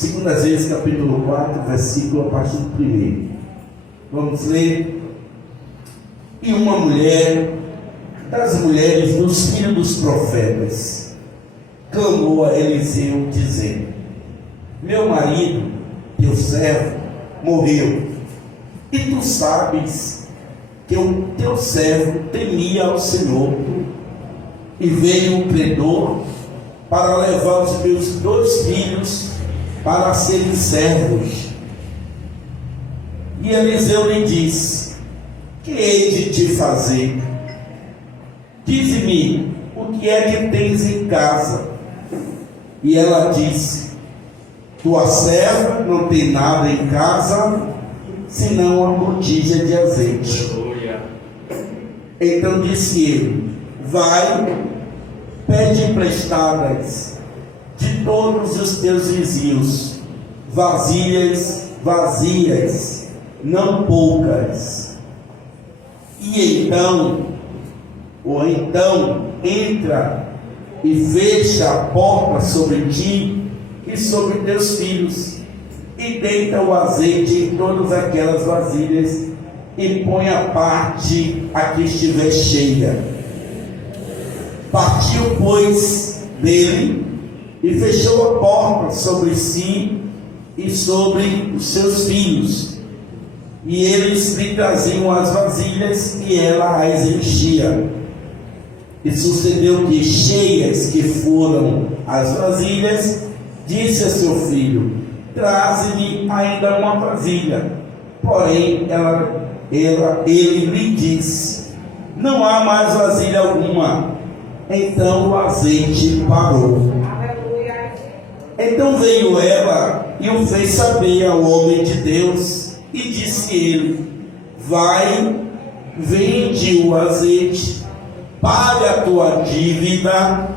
2 Reis, capítulo 4, versículo a partir do 1. Vamos ler. E uma mulher, das mulheres dos filhos dos profetas, clamou a Eliseu, dizendo: meu marido, teu servo, morreu, e tu sabes que o teu servo temia ao Senhor, e veio um credor para levar os meus 2 filhos para serem servos. E Eliseu lhe disse: que hei de te fazer? Dize-me, o que é que tens em casa? E ela disse: tua serva não tem nada em casa, senão uma botija de azeite. Então disse ele: vai, pede emprestadas de todos os teus vizinhos vasilhas vazias, não poucas. E então entra e fecha a porta sobre ti e sobre teus filhos, e deita o azeite em todas aquelas vasilhas, e põe a parte a que estiver cheia. Partiu, pois, dele, e fechou a porta sobre si e sobre os seus filhos, e eles lhe traziam as vasilhas, e ela as enchia. E sucedeu que, cheias que foram as vasilhas, disse a seu filho: traze-me ainda uma vasilha. Porém ele lhe disse: não há mais vasilha alguma. Então o azeite parou. Então veio ela e o fez saber ao homem de Deus, e disse ele: vai, vende o azeite, paga a tua dívida,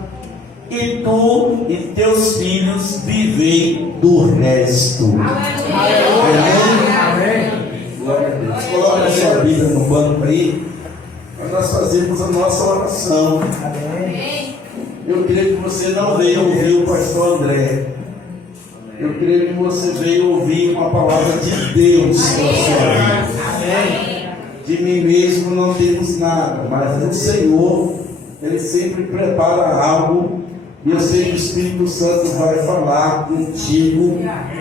e tu e teus filhos vivei do resto. Amém? Glória a Deus. Coloca a sua Bíblia no banco aí, para nós fazermos a nossa oração. Amém. Eu creio que você não veio ouvir o pastor André. Eu creio que você veio ouvir uma palavra de Deus para a sua vida. De mim mesmo não temos nada, mas o Senhor, Ele sempre prepara algo, e eu sei que o Espírito Santo vai falar contigo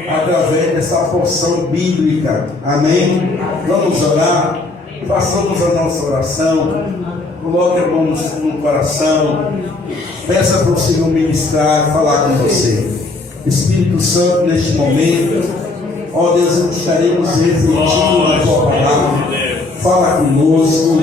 através dessa porção bíblica. Amém? Vamos orar? Façamos a nossa oração. Coloque a mão no coração. Peça para o Senhor ministrar, falar com você. Espírito Santo, neste momento, ó Deus, estaremos refletindo na tua palavra. Fala conosco,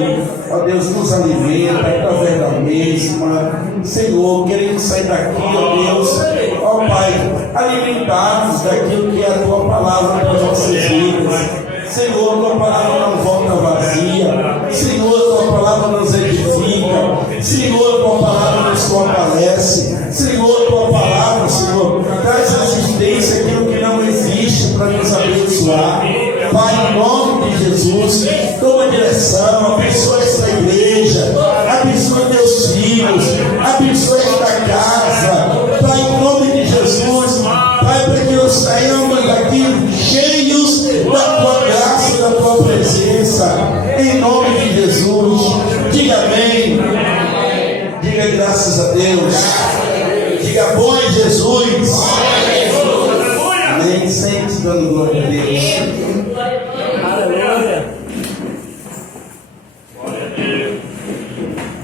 ó Deus, nos alimenta através da mesma. Senhor, queremos sair daqui, ó Deus, ó Pai, alimentados daquilo que é a tua palavra para as nossas vidas. Senhor, tua palavra não volta vazia. Senhor, tua palavra nos edifica. Senhor, tua palavra nos fortalece. Senhor, tua palavra, Senhor, traz assistência àquilo que não existe para nos abençoar. Pai, em nome de Jesus, toma direção, abençoa esta igreja, abençoa teus filhos, abençoa esta casa. Pai, em nome de Jesus, Pai, para que nós saímos daqui cheios da tua graça e da tua presença, em nome de Jesus. Diga amém. Diga graças a Deus. Diga bom em Jesus. Amém. Sempre dando glória a Deus. Aleluia.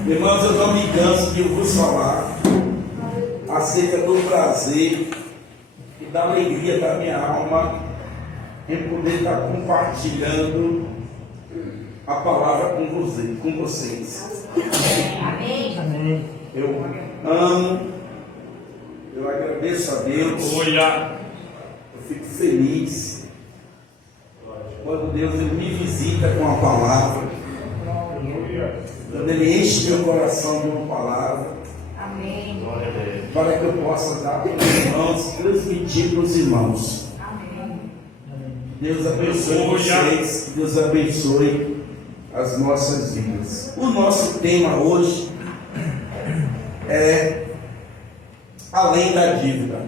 Irmãos, eu não me canso de vos falar acerca do prazer e da alegria da minha alma em poder estar compartilhando a palavra com vocês. Amém. Amém. Eu amo, eu agradeço a Deus, eu fico feliz quando Deus ele me visita com a palavra, quando Ele enche meu coração de uma palavra. Amém. Para que eu possa dar para os irmãos, transmitir para os irmãos. Amém. Deus abençoe vocês, Deus abençoe as nossas vidas. O nosso tema hoje é além da dívida.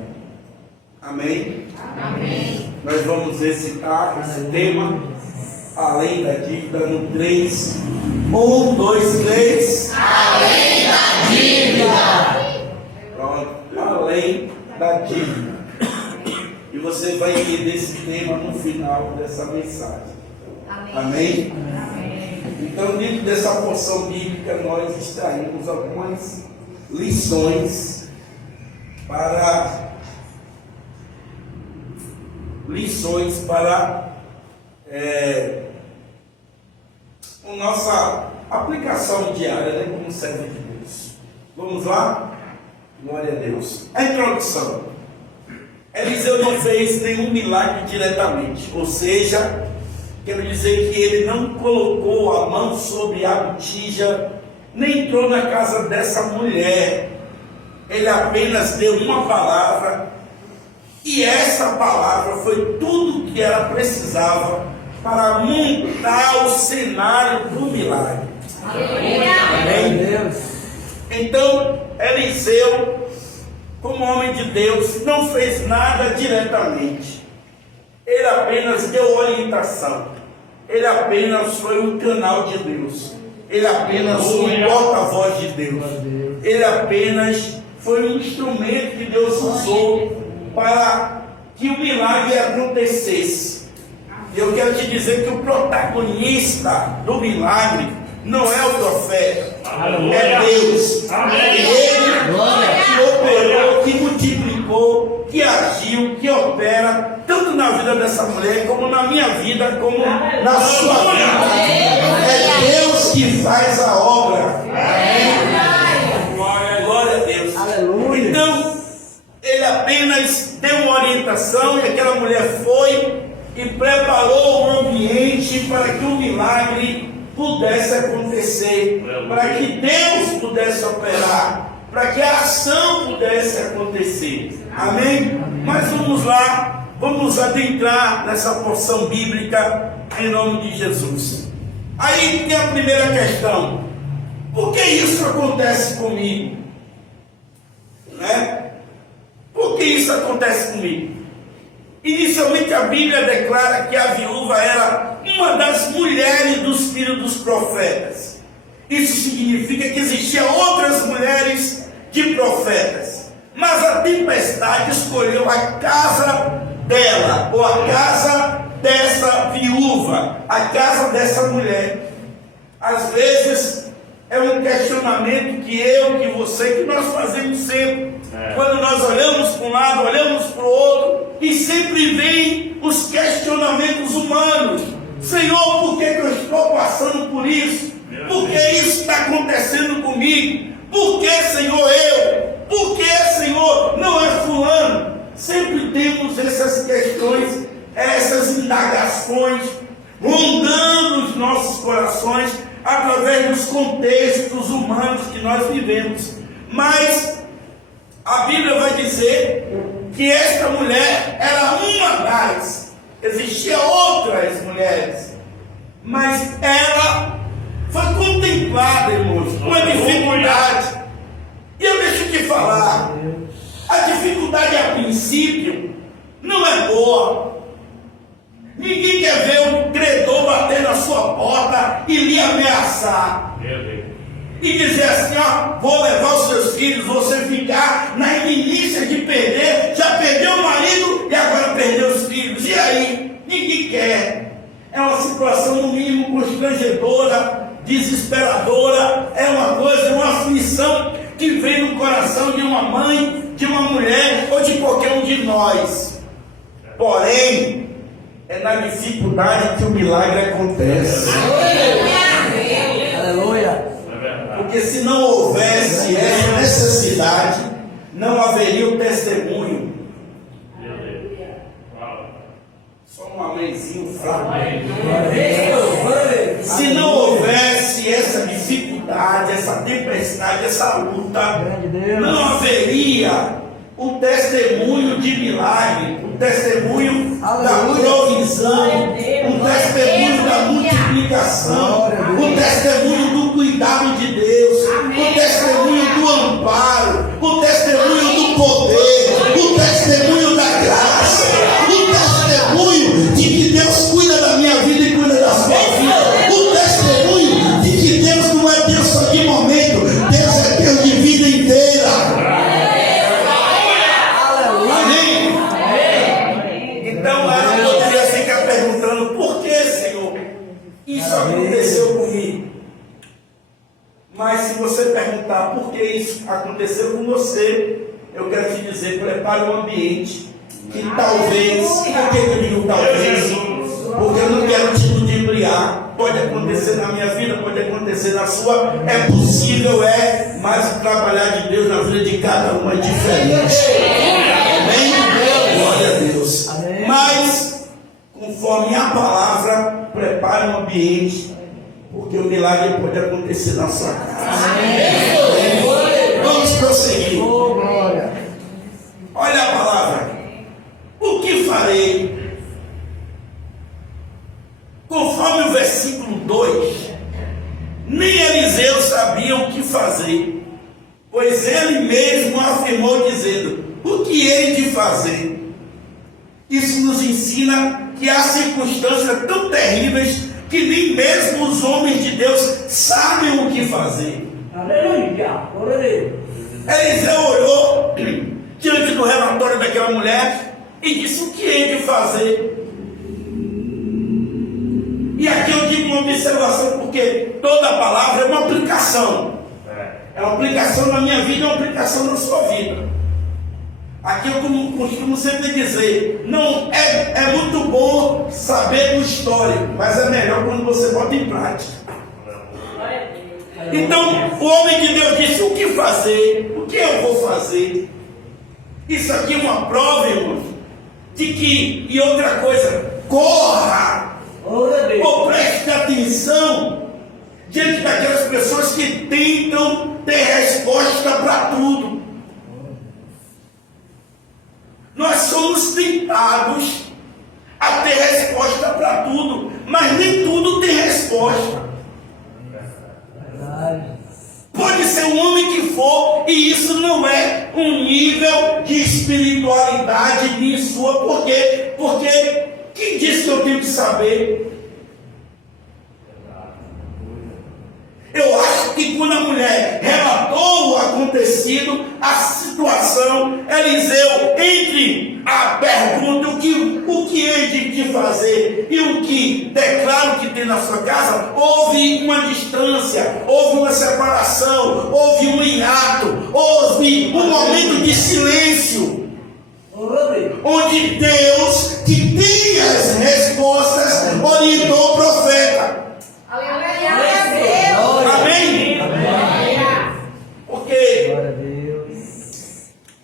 Amém? Amém. Nós vamos recitar esse tema, além da dívida, no 3. 1, 2, 3. Além da dívida. Pronto. Além da dívida. E você vai entender esse tema no final dessa mensagem. Amém? Amém. Então, dentro dessa porção bíblica, nós extraímos algumas lições para a nossa aplicação diária, né, como servo de Deus. Vamos lá? Glória a Deus. A introdução. Eliseu não fez nenhum milagre diretamente, ou seja, quero dizer que ele não colocou a mão sobre a botija, nem entrou na casa dessa mulher. Ele apenas deu uma palavra, e essa palavra foi tudo que ela precisava para montar o cenário do milagre. Amém? Então, Eliseu, como homem de Deus, não fez nada diretamente. Ele apenas deu orientação. Ele apenas foi um canal de Deus. Ele apenas foi um porta-voz de Deus. Ele apenas foi um instrumento que Deus usou para que o milagre acontecesse. Eu quero te dizer que o protagonista do milagre não é o profeta, é Deus. Ele que operou, que multiplicou, que agiu, que opera, tanto na vida dessa mulher, como na minha vida, como na sua vida. É Deus que faz a obra. Glória a Deus. Então, ele apenas deu uma orientação, e aquela mulher foi e preparou o ambiente para que o milagre pudesse acontecer, para que Deus pudesse operar, para que a ação pudesse acontecer. Amém? Mas vamos lá, vamos adentrar nessa porção bíblica em nome de Jesus. Aí tem a primeira questão: por que isso acontece comigo? Né? Por que isso acontece comigo? Inicialmente a Bíblia declara que a viúva era uma das mulheres dos filhos dos profetas. Isso significa que existiam outras mulheres de profetas. Mas a tempestade escolheu a casa dela, ou a casa dessa viúva, a casa dessa mulher. Às vezes é um questionamento que eu, que você, que nós fazemos sempre. Quando nós olhamos para um lado, olhamos para o outro, e sempre vem os questionamentos humanos. Senhor, por que eu estou passando por isso? Por que isso está acontecendo comigo? Por que, Senhor, eu? Por que, Senhor, não é fulano? Sempre temos essas questões, essas indagações, rondando os nossos corações, através dos contextos humanos que nós vivemos. Mas a Bíblia vai dizer que esta mulher era uma das, existiam outras mulheres, mas ela foi contemplada, irmãos, com a dificuldade. E eu deixo te falar, a dificuldade a princípio não é boa. Ninguém quer ver um credor bater na sua porta e lhe ameaçar. E dizer assim, ó, vou levar os seus filhos, você ficar na iminência de perder, já perdeu o marido e agora perdeu os filhos. E aí? Ninguém quer. É uma situação no mínimo constrangedora, desesperadora, é uma coisa, uma aflição que vem no coração de uma mãe, de uma mulher ou de qualquer um de nós. Porém, é na dificuldade que o milagre acontece. Aleluia. Porque se não houvesse essa necessidade, não haveria o testemunho. Só um amenzinho fraco. Se não houvesse essa dificuldade, essa tempestade, essa luta, não haveria o testemunho de milagre, o testemunho da provisão, o testemunho da multiplicação, o testemunho do cuidado de Deus, o testemunho do amparo, o testemunho do poder, o testemunho da graça. aconteceu com você, eu quero te dizer, prepare um ambiente que talvez, por que eu digo talvez? Porque eu não quero te ludibriar. Pode acontecer na minha vida, pode acontecer na sua, é possível, mas o trabalhar de Deus na vida de cada um é diferente. Amém? Glória a Deus. Mas, conforme a palavra, prepare um ambiente, porque o milagre pode acontecer na sua casa. Vamos prosseguir. Olha a palavra. O que farei? Conforme o versículo 2, nem Eliseu sabia o que fazer, pois ele mesmo afirmou dizendo, o que hei de fazer? Isso nos ensina que há circunstâncias tão terríveis que nem mesmo os homens de Deus sabem o que fazer. Aleluia! Eliseu olhou diante do relatório daquela mulher e disse, o que hei de fazer? E aqui eu digo uma observação, porque toda palavra é uma aplicação. É uma aplicação na minha vida, é uma aplicação na sua vida. Aqui eu costumo sempre dizer, não é muito bom saber do histórico, mas é melhor quando você bota em prática. Então, o homem de Deus disse, o que fazer? O que eu vou fazer? Isso aqui é uma prova, irmãos, de que, e outra coisa, corra! Ou preste atenção diante daquelas pessoas que tentam ter resposta para tudo. Nós somos tentados a ter resposta para tudo, mas nem tudo tem resposta. Pode ser o homem que for, e isso não é um nível de espiritualidade nem sua, porque quem disse que eu tenho que saber? Eu acho que quando a mulher relatou o acontecido, a situação, Eliseu, entre a pergunta, o que hei de fazer e o que declaro que tem na sua casa, houve uma distância, houve uma separação, houve um hiato, houve um momento de silêncio. Onde Deus, que tem as respostas, orientou o profeta. Amém? Porque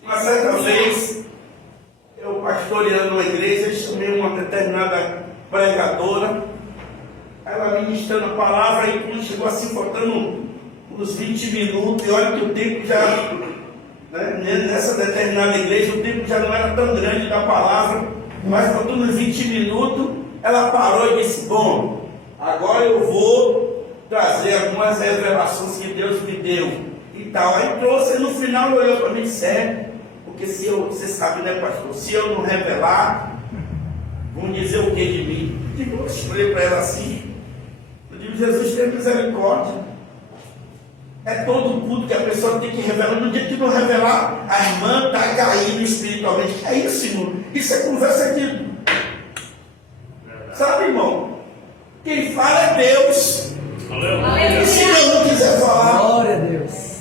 uma certa vez, eu pastoreando uma igreja, chamei uma determinada pregadora, ela ministrando a palavra, e quando chegou assim, faltando uns 20 minutos, e olha que o tempo já... Nessa determinada igreja, o tempo já não era tão grande da palavra, mas faltando uns 20 minutos, ela parou e disse, bom, agora eu vou trazer algumas revelações que Deus me deu e tal. Aí trouxe, e no final olhou para mim e disse, porque você sabe, né, pastor, se eu não revelar, vão dizer o que de mim? Eu falei para ela assim, eu digo, Jesus tem misericórdia. É todo culto que a pessoa tem que revelar. No dia que não revelar, a irmã está caindo espiritualmente. É isso, irmão. Isso é conversa de... Sabe, irmão? Quem fala é Deus. E se Deus não quiser falar... Glória a Deus.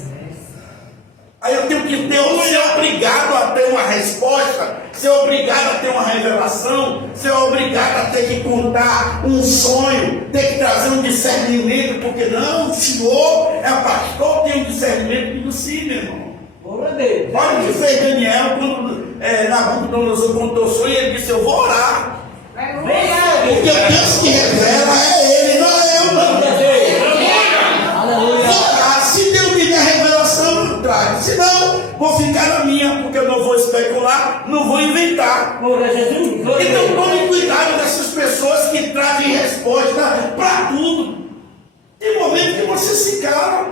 Aí eu tenho que ser obrigado a ter uma resposta, ser obrigado a ter uma revelação, ser obrigado a ter que contar um sonho, ter que trazer um discernimento, porque não, o senhor é pastor, tem um discernimento que não sim, meu irmão. Olha o que fez Daniel quando Nabucodonosor contou o sonho, ele disse, eu vou orar. Porque o Deus que revela é ele, não é eu, não. Se Deus me der revelação, eu trago. Se não, vou ficar na minha, porque eu não vou especular, não vou inventar. Então tome cuidado dessas pessoas que trazem resposta para tudo. Tem momento que você se cala.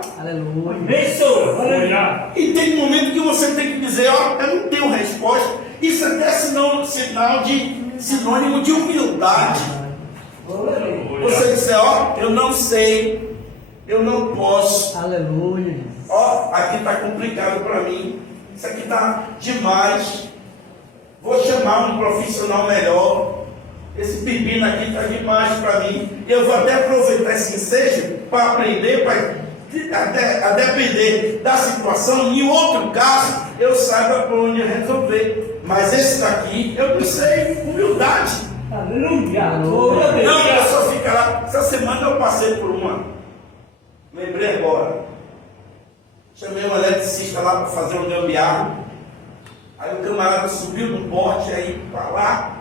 E tem momento que você tem que dizer, eu não tenho resposta. Isso até é sinônimo de humildade. Você disser, eu não sei, eu não posso. Aleluia. Aqui está complicado para mim. Isso aqui está demais. Vou chamar um profissional melhor. Esse pepino aqui está demais para mim. Eu vou até aproveitar esse ensejo para aprender, para a depender da situação, em outro caso, eu saiba por onde resolver. Mas esse daqui, eu não sei, humildade. Aleluia. Glória a Deus. Não, a pessoa fica lá. Essa semana eu passei por uma. Lembrei agora. Chamei um eletricista lá para fazer um gambiarra. Aí o camarada subiu no pote, aí para lá,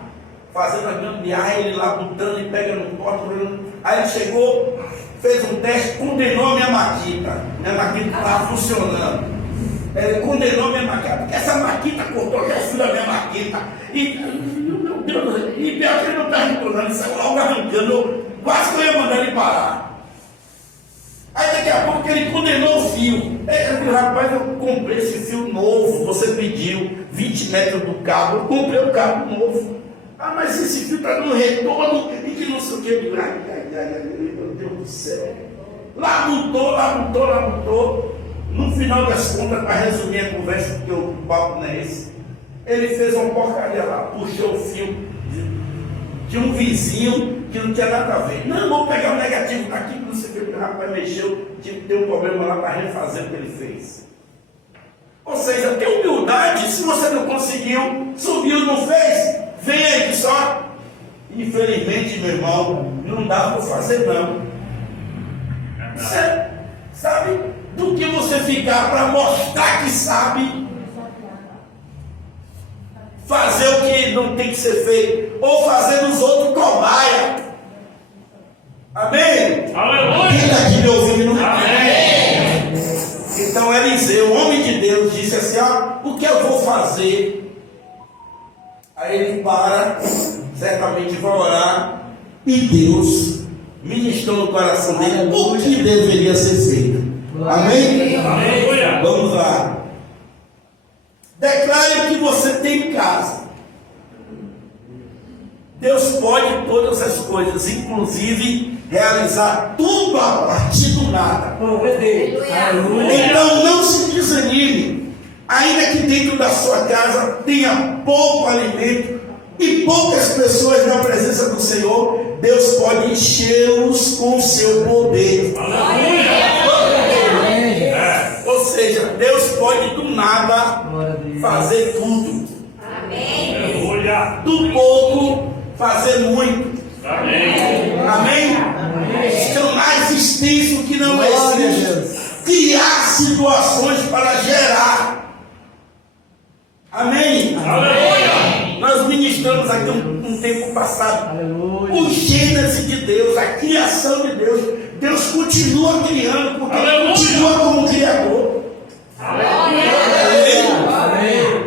fazendo a gambiarra, ele lá botando e pega no pote. Aí ele chegou, fez um teste, condenou a minha maquita. Minha maquita estava funcionando. Ele condenou a minha maquita, porque essa maquita cortou o fio da minha maquita. E, meu Deus, e pior que ele não está retornando, ele saiu logo arrancando, quase que eu ia mandar ele parar. Aí daqui a pouco ele condenou o fio. Eu disse, rapaz, eu comprei esse fio novo, você pediu 20 metros do cabo, eu comprei o cabo novo. Ah, mas esse fio está no retorno e que não sei o que. Eu digo, meu Deus do céu. Lá lutou. No final das contas, para resumir a conversa, porque o papo não é esse, ele fez uma porcaria lá, puxou o fio de um vizinho que não tinha nada a ver. Não, vou pegar o negativo daqui, não sei o que, o rapaz mexeu, tem um problema lá para refazer o que ele fez. Ou seja, tem humildade, se você não conseguiu, subiu, não fez, vem aí só. Infelizmente, meu irmão, não dá para fazer não. Você sabe do que você ficar para mostrar que sabe, fazer o que não tem que ser feito, ou fazer dos outros cobaia. Amém? Aleluia! Quem está aqui me ouvindo? Amém! Então Eliseu, o homem de Deus, disse assim: ó, o que eu vou fazer? Aí ele para, certamente vai orar, e Deus ministrou no coração dele o que deveria ser feito. Amém? Aleluia! Vamos lá. Declare o que você tem em casa. Deus pode todas as coisas, inclusive realizar tudo a partir do nada. Glória a Deus. Aleluia. Então não se desanime, ainda que dentro da sua casa tenha pouco alimento e poucas pessoas na presença do Senhor, Deus pode enchê-los com o seu poder. Ou seja, Deus pode do nada fazer tudo. Aleluia! Do pouco fazer muito. Amém! Amém? Tornar existência o que não existe. Criar situações para gerar. Amém? Aleluia! Nós ministramos aqui um tempo passado. Aleluia. O Gênesis de Deus, a criação de Deus. Deus continua criando, porque Ele continua como Criador. Amém.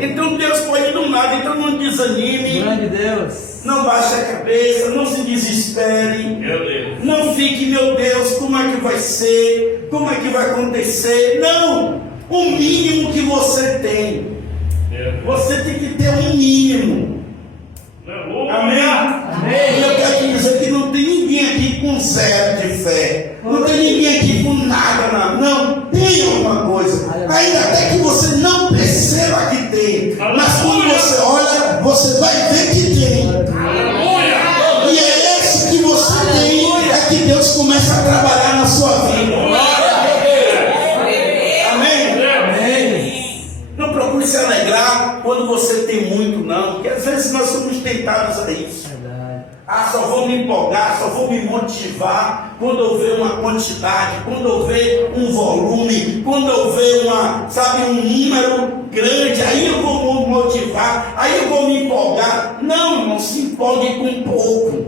Então Deus pode do nada, então não desanime. Grande Deus. Não baixe a cabeça, não se desespere. Meu Deus! Não fique, meu Deus, como é que vai ser? Como é que vai acontecer? Não! O mínimo que você tem. Você tem que ter um mínimo. Amém? Amém. E eu quero te dizer que não tem ninguém aqui com zero de fé. Não tem ninguém aqui com nada. Não, tem alguma coisa. Ainda até que você não perceba que tem. Mas quando você olha, você vai ver que tem. E é esse que você tem, é que Deus começa a trabalhar na sua vida. Amém? Amém. Não procure se alegrar quando você tem muito, não. Porque às vezes nós somos tentados a isso. Verdade. Ah, só vou me empolgar, só vou me motivar quando eu ver uma quantidade, quando eu ver um volume, quando eu ver um número grande, aí eu vou me motivar, aí eu vou me empolgar. Não, não se empolgue com pouco.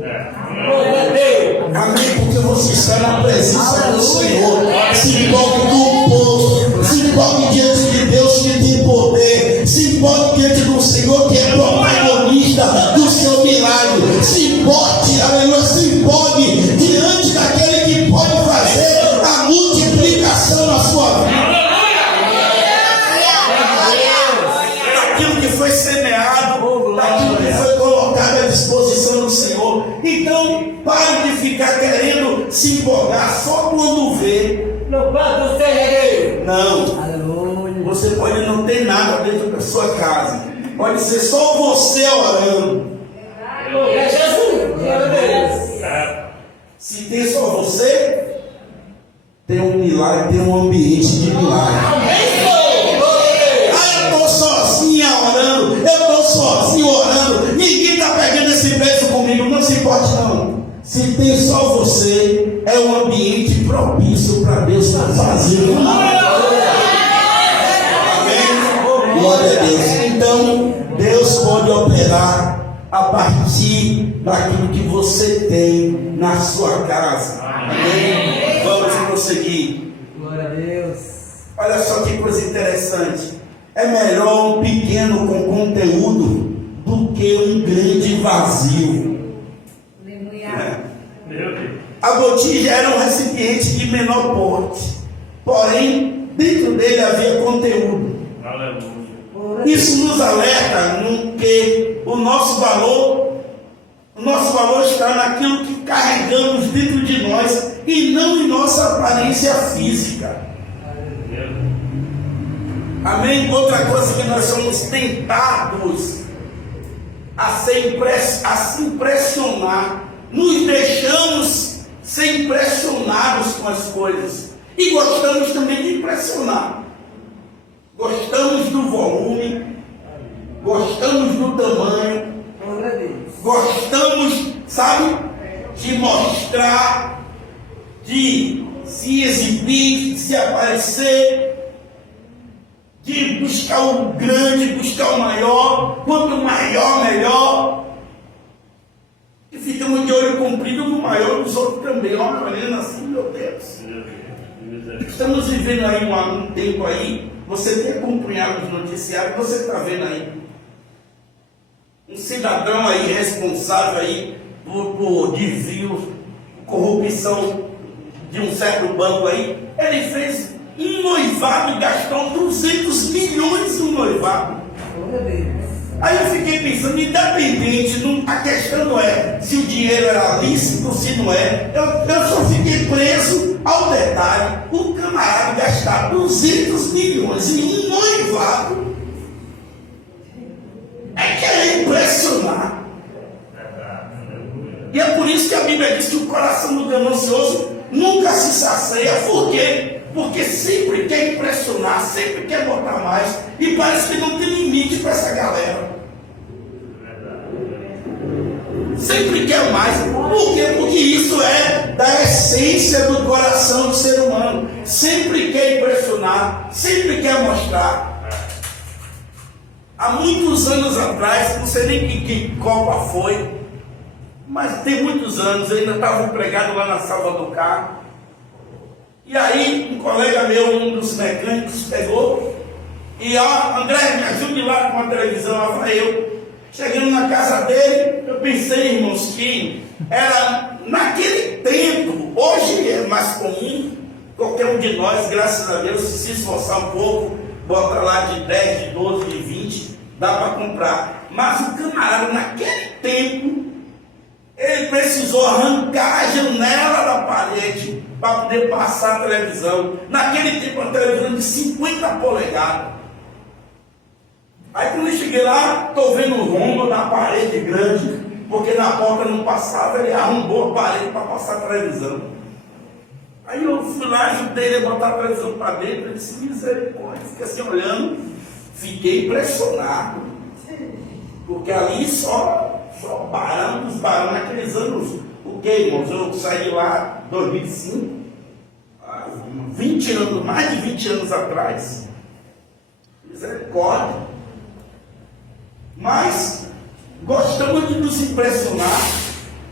Amém? Porque você está na presença do Senhor. Se empolgue com pouco, se empolgue diante de Deus que tem poder, se empolgue diante do Senhor que é protagonista do seu milagre. Se empolgue, aleluia, se empolgue diante daquele que pode fazer a multiplicação na sua vida. Daquilo que foi semeado, daquilo que foi colocado à disposição do Senhor. Então, pare de ficar querendo se empolgar só quando vê. Louvado seja Deus. Não. Aleluia. Você pode não ter nada dentro da sua casa. Pode ser só você orando. É Jesus. Glória a Deus. Se tem só você, tem um milagre, tem um ambiente de milagre. Eu estou sozinha orando, eu estou sozinho orando, ninguém está pegando esse peso comigo, não se importe não. Se tem só você, é um ambiente propício para Deus fazer um milagre. Amém? Glória a Deus. Então, Deus pode operar a partir daquilo que você tem na sua casa. Amém? Vamos prosseguir. Glória a Deus. Olha só que coisa interessante. É melhor um pequeno com conteúdo do que um grande vazio. Meu Deus. A botija era um recipiente de menor porte, porém, dentro dele havia conteúdo. Aleluia. Isso nos alerta no que o nosso valor está naquilo que carregamos dentro de nós e não em nossa aparência física. Amém? Outra coisa que nós somos tentados a se impressionar, nos deixamos ser impressionados com as coisas e gostamos também de impressionar. Gostamos do volume, gostamos do tamanho, gostamos, sabe, de mostrar, de se exibir, de se aparecer, de buscar o grande, buscar o maior, quanto maior, melhor. E ficamos de olho comprido no maior dos outros também. Olha, olhando assim, meu Deus. Estamos vivendo aí um tempo aí, você tem acompanhado os noticiários, você está vendo aí um cidadão aí responsável aí por desvio, corrupção de um certo banco aí, ele fez um noivado e gastou 200 milhões no noivado. Aí eu fiquei pensando, independente, a questão não é se o dinheiro era lícito ou se não é, eu só fiquei preso ao detalhe, o camarada gastar 200 milhões em um noivado, é querer impressionar. E é por isso que a Bíblia diz que o coração do ganancioso nunca se sacia. Por quê? Porque sempre quer impressionar, sempre quer botar mais, e parece que não tem limite para essa galera. Sempre quer mais. Por quê? Porque isso é da essência do coração do ser humano. Sempre quer impressionar, sempre quer mostrar. Há muitos anos atrás, não sei nem que Copa foi, mas tem muitos anos, eu ainda estava empregado lá na Salvador Carro. E aí, um colega meu, um dos mecânicos, pegou e, André, me ajude lá com a televisão. Lá vai eu. Chegando na casa dele, eu pensei, irmãos, que era naquele tempo, hoje é mais comum, qualquer um de nós, graças a Deus, se esforçar um pouco, bota lá de 10, de 12, de 20, dá para comprar. Mas o camarada, naquele tempo, ele precisou arrancar a janela da parede para poder passar a televisão. Naquele tempo, uma televisão de 50 polegadas. Aí quando eu cheguei lá, estou vendo o rombo na parede grande, porque na porta não passava, ele arrombou a parede para passar a televisão. Aí eu fui lá, ajudei ele a botar a televisão para dentro, ele disse, misericórdia, fiquei assim olhando, fiquei impressionado, porque ali só barão dos barão naqueles anos. O que, irmãos? Eu saí de lá em 2005, 20 anos, mais de 20 anos atrás. Misericórdia. Mas gostamos de nos impressionar,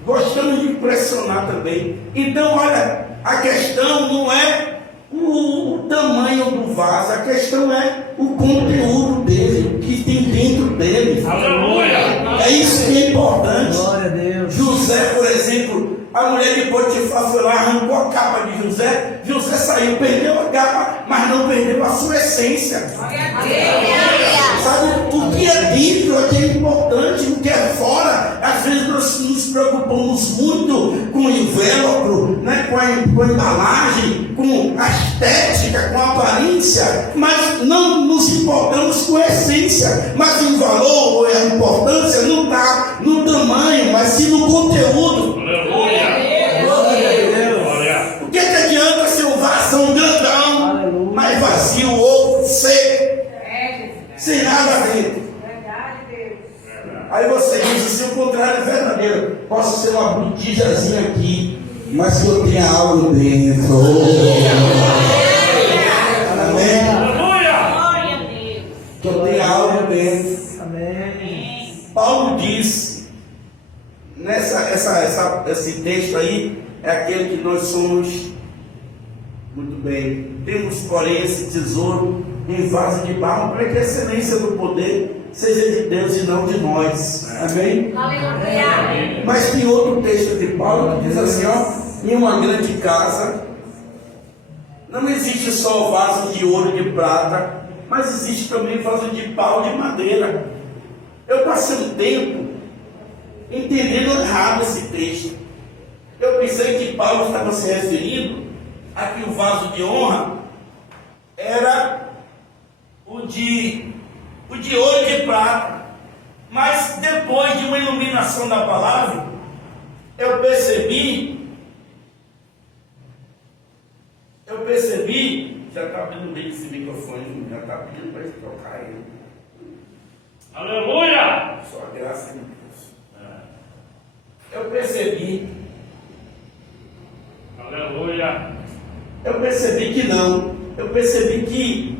gostamos de impressionar também. Então, olha, a questão não é o tamanho do vaso, a questão é o conteúdo dele, o que tem dentro dele. Aleluia! É isso que é importante. Glória a Deus. José, por exemplo, a mulher de Potifar foi lá, arrancou a capa de José, José saiu, perdeu a capa, mas não perdeu a sua essência. Sabe, o que é dentro é que é importante, o que é fora. Às vezes nós nos preocupamos muito com o invólucro, né, com a embalagem, com a estética, com a aparência, mas não nos importamos com a essência. Mas o valor ou a importância não está no tamanho, mas sim no conteúdo. Aleluia! Glória a Deus. Glória! O que adianta ser um vaso diz assim, o contrário é verdadeiro. Posso ser uma botijazinha aqui, mas que eu tenha algo dentro. Amém? Aleluia. Que eu tenha algo dentro. Paulo diz, esse texto aí, é aquele que nós somos, muito bem, temos porém esse tesouro em vaso de barro, para que a excelência do poder seja de Deus e não de nós. Amém? Aleluia. Mas tem outro texto de Paulo que diz assim, ó, em uma grande casa, não existe só vaso de ouro e de prata, mas existe também vaso de pau e de madeira. Eu passei um tempo entendendo errado esse texto. Eu pensei que Paulo estava se referindo a que o vaso de honra era o de ouro e de prata. Mas depois de uma iluminação da palavra, eu percebi, já está abrindo bem esse microfone, já está pedindo para ele trocar ele. Aleluia. Só a graça de Deus. Eu percebi que não. Eu percebi que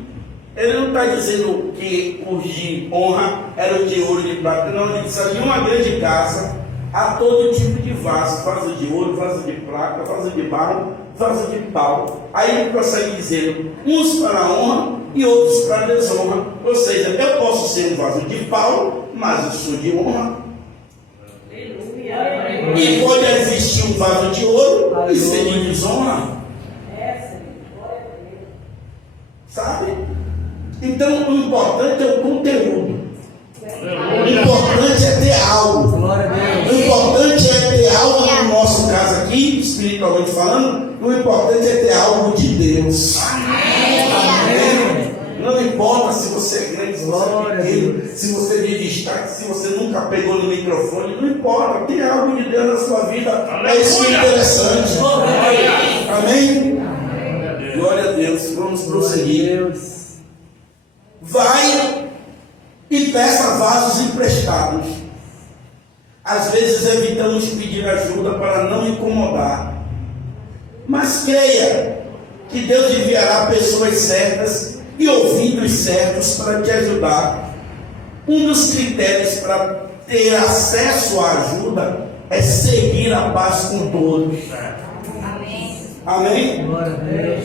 ele não está dizendo que os de honra eram de ouro e de prata. Não, ele diz que em uma grande casa há todo tipo de vaso. Vaso de ouro, vaso de prata, vaso de barro, vaso de pau. Aí ele prossegue dizendo, uns para a honra e outros para a desonra. Ou seja, eu posso ser um vaso de pau, mas eu sou de honra. E pode existir um vaso de ouro e ser de desonra. Sabe? Então o importante é o conteúdo. O importante é ter algo. O importante é ter algo, no nosso caso aqui, espiritualmente falando, o importante é ter algo de Deus. Amém? Não importa se você é grande, se você é pequeno, se você é de destaque, se você nunca pegou no microfone, não importa, tem algo de Deus na sua vida. É isso que é interessante. Amém? Glória a Deus. Vamos prosseguir. Vai e peça vasos emprestados. Às vezes evitamos pedir ajuda para não incomodar. Mas creia que Deus enviará pessoas certas e ouvidos certos para te ajudar. Um dos critérios para ter acesso à ajuda é seguir a paz com todos. Amém?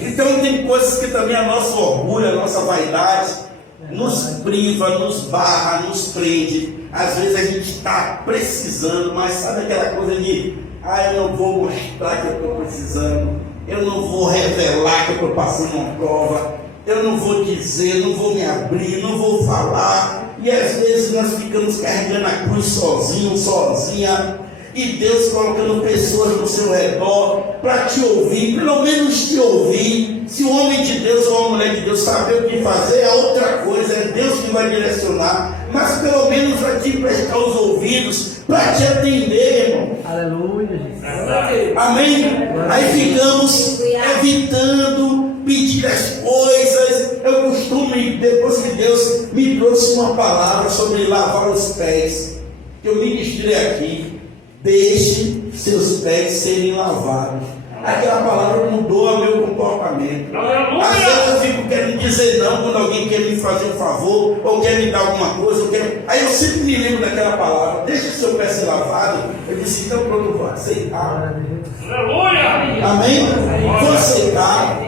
Então tem coisas que também a nosso orgulho, a nossa vaidade nos priva, nos barra, nos prende. Às vezes a gente está precisando, mas sabe aquela coisa de eu não vou mostrar que eu estou precisando, eu não vou revelar que eu estou passando uma prova, eu não vou dizer, não vou me abrir, não vou falar. E às vezes nós ficamos carregando a cruz sozinho, sozinha, e Deus colocando pessoas no seu redor para te ouvir, pelo menos te ouvir. Se o homem de Deus ou a mulher de Deus saber o que fazer, é outra coisa, é Deus que vai direcionar, mas pelo menos vai te emprestar os ouvidos para te atender, irmão. Aleluia, Jesus. Amém? Aí ficamos evitando pedir as coisas. Eu costumo, depois que Deus me trouxe uma palavra sobre lavar os pés, que eu ministrei aqui, deixe seus pés serem lavados. Aquela palavra mudou o meu comportamento. Às vezes eu fico querendo dizer não quando alguém quer me fazer um favor ou quer me dar alguma coisa. Aí eu sempre me lembro daquela palavra, deixa seu pé ser lavado. Eu disse, então pronto, eu vou aceitar. Aleluia! Amém? Vou aceitar.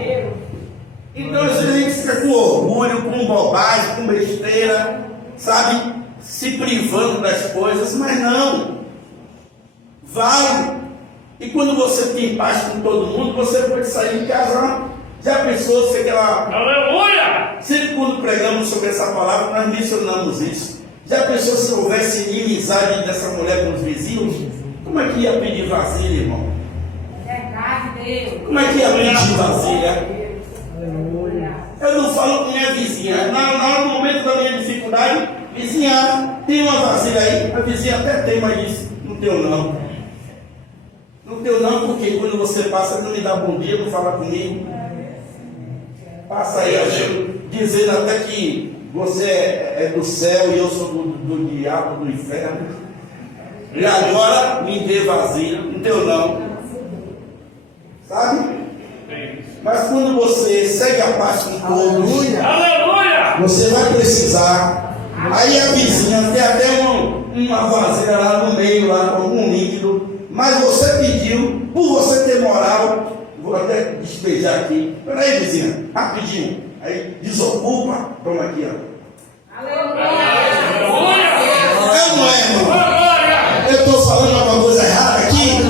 Então às vezes a gente fica com orgulho, com bobagem, com besteira, sabe? Se privando das coisas, mas não. Vai. E quando você tem paz com todo mundo, você pode sair de casa. Já pensou se aquela... Aleluia! Sempre quando pregamos sobre essa palavra, nós mencionamos isso. Já pensou se houvesse inimizade dessa mulher com os vizinhos? Como é que ia pedir vasilha, irmão? Verdade, Deus. Como é que ia pedir vasilha? Eu não falo com minha vizinha. No momento da minha dificuldade, vizinha, tem uma vasilha aí? A vizinha até tem, mas disse, não tenho não. Não tenho não, porque quando você passa, não me dá bom dia, não fala comigo. Passa aí, dizendo até que você é do céu e eu sou do diabo, do inferno. E agora me dê vazia, não deu não. Sabe? Mas quando você segue a paz com todos, Aleluia! você vai precisar. Aí a vizinha tem até uma vasilha lá no meio, lá com algum líquido. Mas você pediu, por você ter moral, vou até despejar aqui. Peraí, vizinha, rapidinho. Aí desocupa, toma aqui, ó. Aleluia! É ou não é, irmão? Glória! Eu estou falando alguma coisa errada aqui?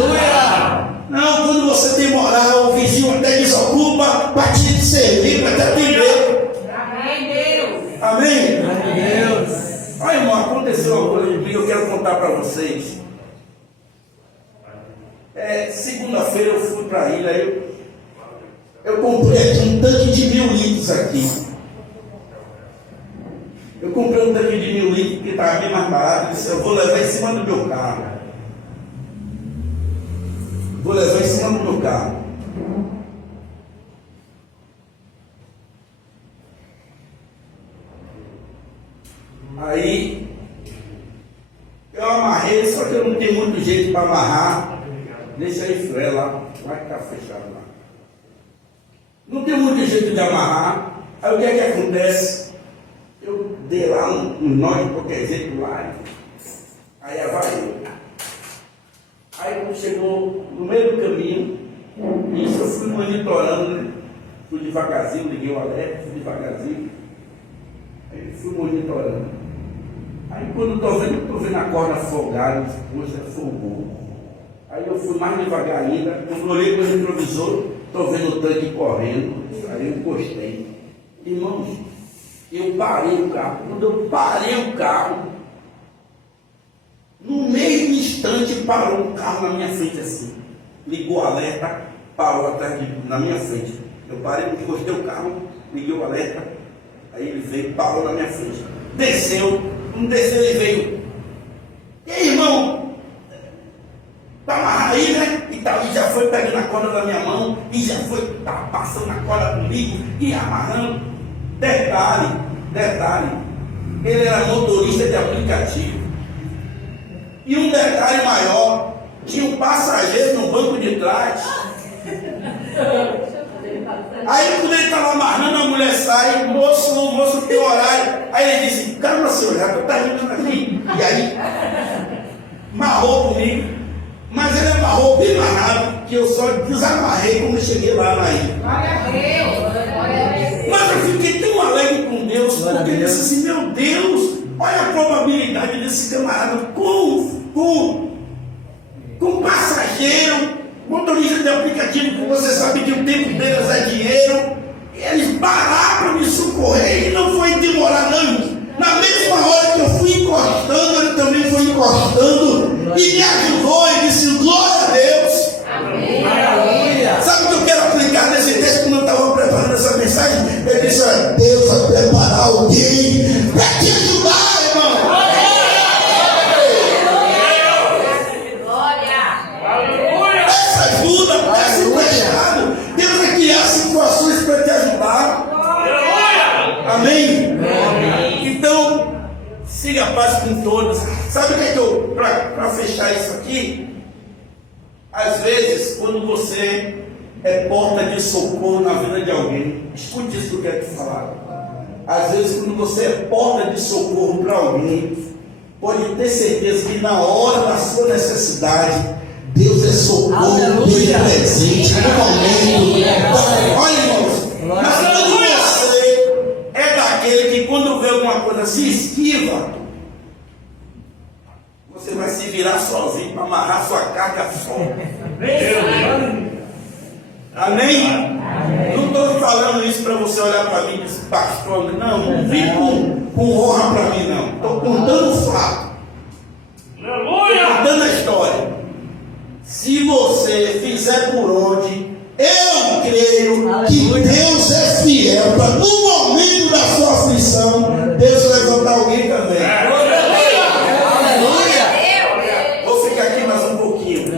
Não, quando você tem moral, o vizinho até desocupa para te servir, para te atender. Amém, Deus. Amém? Deus. Olha, irmão, aconteceu uma coisa comigo, eu quero contar para vocês. Segunda-feira eu fui para a ilha, eu comprei aqui um tanque de 1000 litros aqui. Eu comprei um tanque de 1000 litros porque estava bem mais barato. Eu disse, eu vou levar em cima do meu carro. Vou levar em cima do meu carro. Aí eu amarrei, só que eu não tenho muito jeito para amarrar. Deixa aí freia lá, vai ficar fechado lá. Não tem muito jeito de amarrar. Aí o que é que acontece? Eu dei lá um nó de qualquer jeito lá. Aí avariou. Aí quando chegou no meio do caminho, isso eu fui monitorando, né? Fui devagarzinho, liguei o alerta, fui devagarzinho. Aí fui monitorando. Aí quando estou vendo a corda folgada, poxa, folgou. Aí eu fui mais devagar ainda, quando olhei para o retrovisor, estou vendo o tanque correndo, aí eu encostei. Irmãos, eu parei o carro. Quando eu parei o carro, no mesmo instante parou um carro na minha frente assim. Ligou o alerta, parou atrás na minha frente. Eu parei, encostei o carro, liguei o alerta, aí ele veio, parou na minha frente. Desceu, não desceu, ele veio. E aí, irmão? Tá amarrado aí, né? E tal, e já foi pegando a corda da minha mão, e já foi passando a corda comigo, e amarrando. Detalhe, ele era motorista de aplicativo. E um detalhe maior, tinha um passageiro no banco de trás. Aí quando ele estava amarrando, a mulher sai, o moço tem horário. Aí ele disse, calma senhor, já está vindo aqui. E aí, amarrou comigo. Mas ele amarrou bem amarrado, que eu só desamarrei quando eu cheguei lá na ilha. Glória a Deus. Glória a Deus. Mas eu fiquei tão alegre com Deus, porque eu disse assim, meu Deus, olha a probabilidade desse camarada com passageiro, motorista de aplicativo, que você sabe que o tempo deles é dinheiro, eles pararam para me socorrer e não foi demorar não. Na mesma hora que eu fui encostando, ele também foi encostando e me ajudou e disse, glória a Deus. Amém. Sabe o que eu quero aplicar nesse texto quando eu estava preparando essa mensagem? Eu disse, olha, Deus vai preparar alguém para te ajudar, irmão. Aleluia! Essa ajuda, essa emprestado. Deus vai criar situações para te ajudar. Aleluia! Amém? Então, siga a paz com todos. Sabe o que é que eu, para fechar isso aqui? Às vezes, quando você é porta de socorro na vida de alguém, escute isso que eu quero te falar. Às vezes, quando você é porta de socorro para alguém, pode ter certeza que na hora da sua necessidade, Deus é socorro bem presente no momento. Olha, irmãos, mas quando você é daquele que quando vê alguma coisa se esquiva, você vai se virar sozinho para amarrar sua carga só. Amém? Não estou falando isso para você olhar para mim e dizer, pastor, não vem com honra para mim, não. Estou contando o fato. Aleluia! Contando a história. Se você fizer por onde, eu creio que Deus é fiel para no momento da sua aflição, Deus levantar alguém também. Vou ficar aqui mais um pouquinho.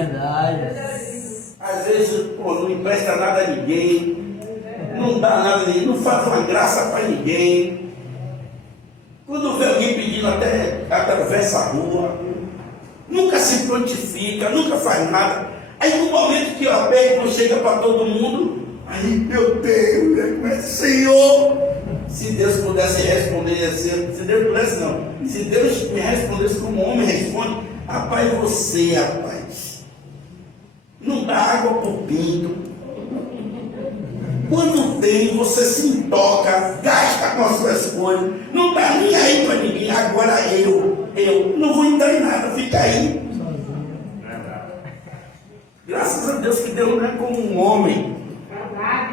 Às vezes, não empresta nada a ninguém, não dá nada a ninguém, não faz uma graça para ninguém. Quando vê alguém pedindo até atravessa a rua, nunca se prontifica, nunca faz nada. Aí no momento que o aperto chega para todo mundo, aí, meu Deus, mas Senhor, se Deus pudesse responder assim, se Deus pudesse não, se Deus me respondesse como um homem responde, rapaz, você, rapaz, não dá água para o pinto. Quando tem, você se intoca, gasta com as suas coisas, não está nem aí para ninguém. Agora eu não vou entrar em nada, fica aí. Graças a Deus que Deus não é como um homem.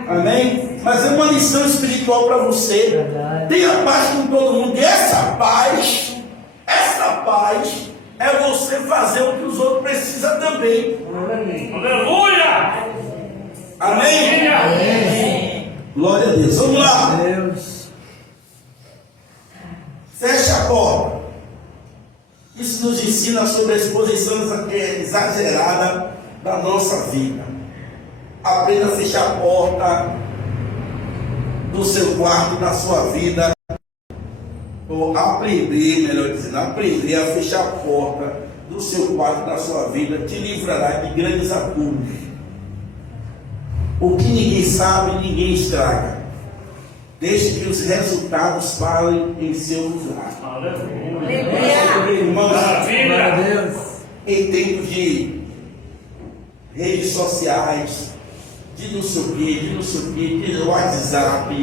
Amém? Mas é uma lição espiritual para você. Tenha paz com todo mundo. E essa paz é você fazer o que os outros precisam também. Aleluia! Amém? Amém. Glória a Deus. Vamos lá. Deus. Fecha a porta. Isso nos ensina sobre a exposição exagerada da nossa vida. Aprenda a fechar a porta do seu quarto, da sua vida. Ou aprender, melhor dizendo, aprender a fechar a porta do seu quarto, da sua vida, te livrará de grandes apuros. O que ninguém sabe, ninguém estraga. Deixe que os resultados falem em seu lugar. Aleluia! Irmãos, Maravilha! em tempos de redes sociais, de não sei o que, de WhatsApp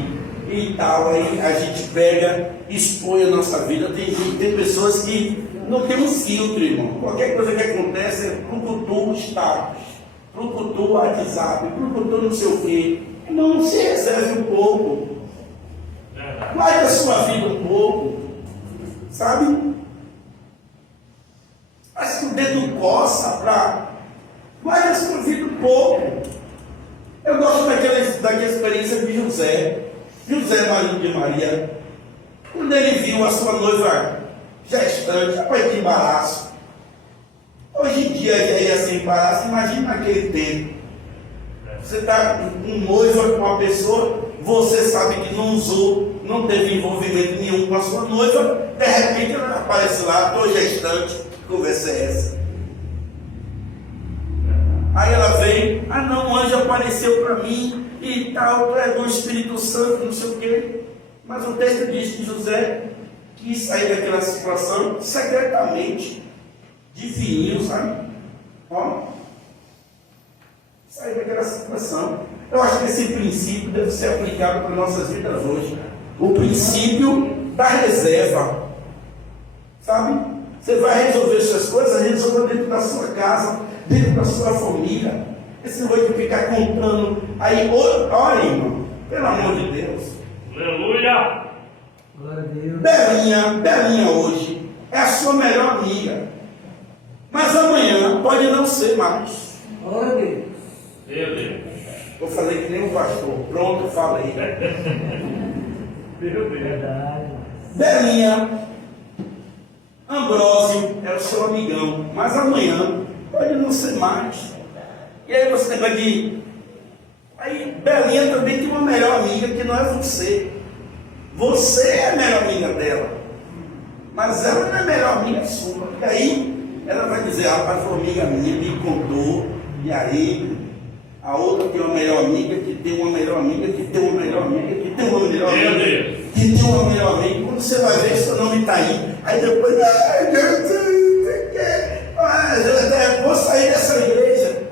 e tal, aí a gente pega, expõe a nossa vida. Tem pessoas que não tem um filtro, irmão. Qualquer coisa que acontece é procutou o status, procutou o WhatsApp, procutou não sei o que. Não se reserve um pouco. Guarde a sua vida um pouco. Sabe? Acho que o dedo coça para. Guarde a sua vida um pouco. Eu gosto daquela experiência de José marido de Maria. Quando ele viu a sua noiva gestante, rapaz, que embaraço. Hoje em dia já ia sem embaraço, imagina naquele tempo. Você está com noiva com uma pessoa, você sabe que não usou, não teve envolvimento nenhum com a sua noiva, de repente ela aparece lá, estou gestante, que conversa é essa? Aí ela vem, não, o anjo apareceu para mim e tal, tu é do Espírito Santo, não sei o quê. Mas o texto diz que José quis sair daquela situação secretamente, de fininho, sabe? Ó, sair daquela situação. Eu acho que esse princípio deve ser aplicado para nossas vidas hoje. O princípio da reserva. Sabe? Você vai resolver suas coisas, resolva dentro da sua casa, dentro da sua família. Esse negócio de ficar contando. Aí, olha, irmão, pelo amor de Deus. Aleluia! Glória a Deus. Belinha hoje é a sua melhor amiga. Mas amanhã pode não ser mais. Glória a Deus. Meu Deus! Vou fazer que nem o pastor. Pronto, falei. Meu Deus! Verdade. Belinha, Ambrósio é o seu amigão, mas amanhã pode não ser mais. E aí você vai de. Aí Belinha também tem uma melhor amiga que não é você. Você é a melhor amiga dela, mas ela não é a melhor amiga sua. E aí ela vai dizer, rapaz, foi uma amiga minha, me contou, e aí a outra tem uma melhor amiga, que tem uma melhor amiga, que tem uma melhor amiga, que tem uma melhor amiga, que tem uma melhor amiga. Quando você vai ver, seu nome está aí. Aí depois, eu vou sair dessa igreja.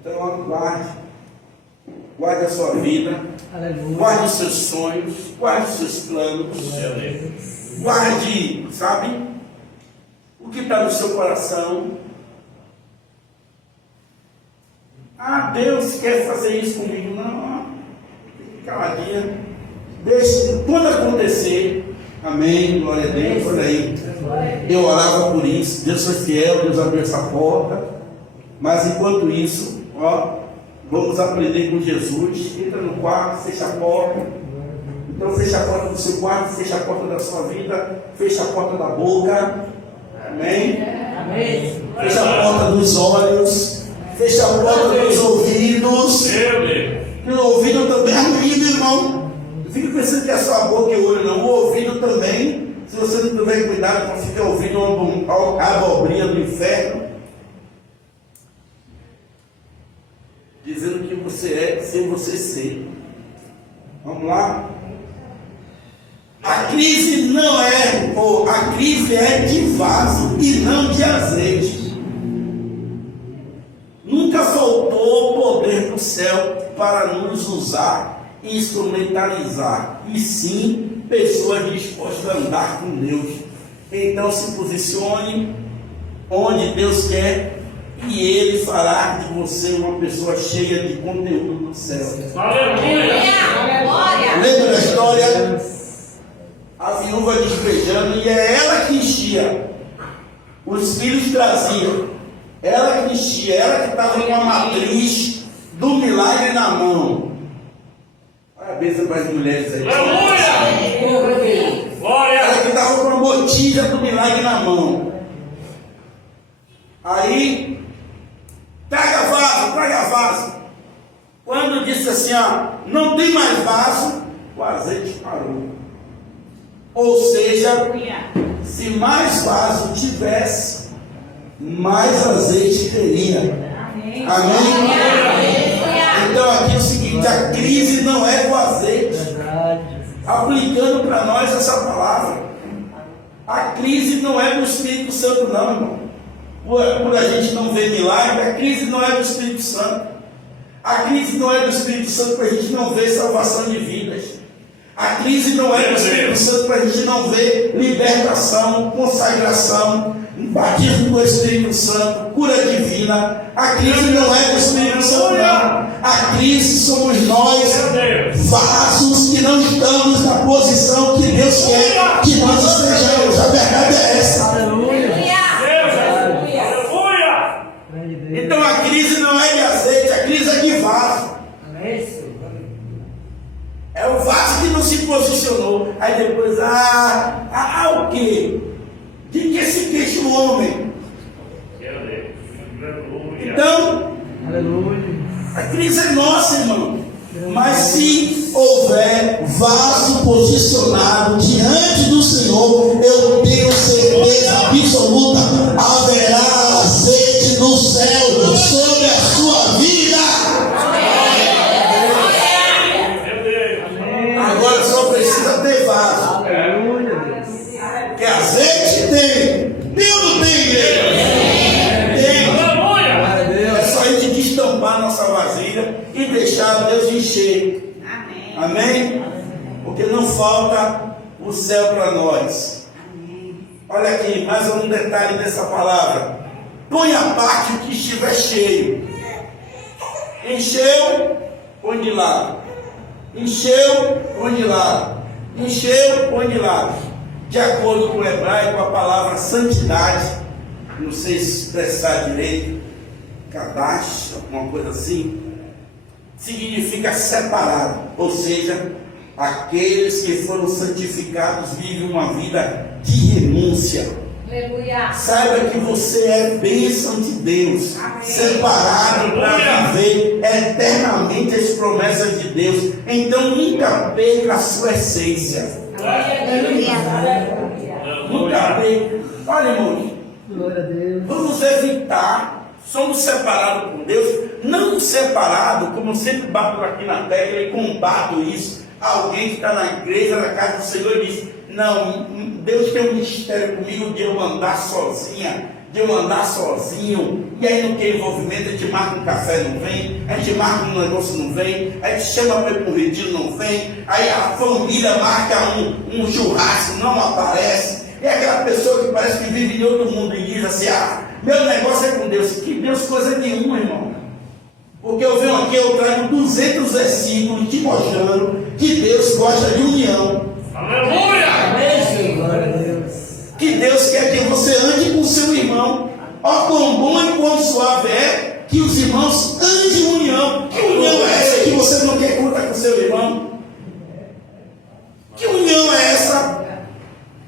Então guarde a sua vida, Aleluia. guarde os seus sonhos, guarde os seus planos, guarde, sabe, o que está no seu coração. Deus quer fazer isso comigo. Não, fique caladinha, deixe quando acontecer. Amém, glória a Deus. Olha aí, eu orava por isso, Deus foi fiel, Deus abriu essa porta. Mas enquanto isso, vamos aprender com Jesus. Entra no quarto, fecha a porta. Então fecha a porta do seu quarto, fecha a porta da sua vida, fecha a porta da boca. Amém? Amém. Fecha a porta dos olhos, fecha a porta dos ouvidos. Meu Deus! E o ouvido também é amigo, irmão. fica pensando que é só a boca e o olho, não. O ouvido também, se você não tiver cuidado, para ficar ouvindo a abobrinha do inferno, dizendo que você é sem você ser. Vamos lá? A crise não é, ou a crise é de vaso e não de azeite. Nunca faltou o poder do céu para nos usar, instrumentalizar, e sim pessoas dispostas a andar com Deus. Então se posicione onde Deus quer e Ele fará de você uma pessoa cheia de conteúdo do céu. Aleluia! Lembra da história? A viúva despejando, e é ela que enchia. Os filhos traziam. Ela que enchia, ela que estava com a matriz do milagre na mão. Parabéns para as mulheres aí. Aleluia! Glória! Ela que estava com a botija do milagre na mão. Aí, traga vaso. Quando disse assim, ó, não tem mais vaso, o azeite parou. Ou seja, se mais vaso tivesse, mais azeite teria. Amém? Então aqui é o seguinte, a crise não é do azeite. Aplicando para nós essa palavra. A crise não é do Espírito Santo não, irmão. Por a gente não ver milagre, a crise não é do Espírito Santo. A crise não é do Espírito Santo para a gente não ver salvação de vidas. A crise não é do Espírito Santo para a gente não ver libertação, consagração, batismo do Espírito Santo, cura divina. A crise não é do Espírito Santo, não. A crise somos nós, vasos que não estamos na posição que Deus quer que nós estejamos. A verdade é essa. Então a crise não é de azeite, a crise é de vaso. É o vaso que não se posicionou. Aí depois, o quê? De que se queixa o homem? Então, a crise é nossa, irmão. Mas se houver vaso posicionado diante do Senhor, eu tenho certeza absoluta, haverá azeite do céu sobre a sua vida. Agora só precisa ter vaso. Que azeite tem. Deus não tem igreja. Tem. É só a gente destampar nossa vasilha e deixar Deus encher. Amém? Porque não falta o céu para nós. Olha aqui, mais um detalhe dessa palavra. Põe a parte o que estiver cheio. Encheu, põe de lado. Encheu, põe de lado. Encheu, põe de lado. De acordo com o hebraico, a palavra santidade, não sei se expressar direito, kadash, alguma coisa assim, significa separado, ou seja, aqueles que foram santificados vivem uma vida de renúncia. Aleluia. Saiba que você é bênção de Deus, separado para viver eternamente as promessas de Deus. Então nunca perca a sua essência. Nunca perca. Olha, irmãos, vamos evitar. Somos separados por Deus, não separados, como eu sempre bato aqui na tecla e combato isso. Alguém que está na igreja, na casa do Senhor, e diz: não, Deus tem um ministério comigo de eu andar sozinha, de eu andar sozinho, e aí não tem envolvimento, a gente marca um café, não vem, a gente marca um negócio, não vem, a gente chama para ir para o retiro, não vem, aí a família marca um churrasco, não aparece, é aquela pessoa que parece que vive em outro mundo e diz assim: meu negócio é com Deus. Que Deus coisa nenhuma, irmão. Porque eu venho aqui, eu trago 200 versículos te mostrando que Deus gosta de união. Aleluia! Que Deus quer que você ande com seu irmão. Ó, quão bom e quão suave é que os irmãos andem em união. Que união é essa que você não quer contar com seu irmão? Que união é essa?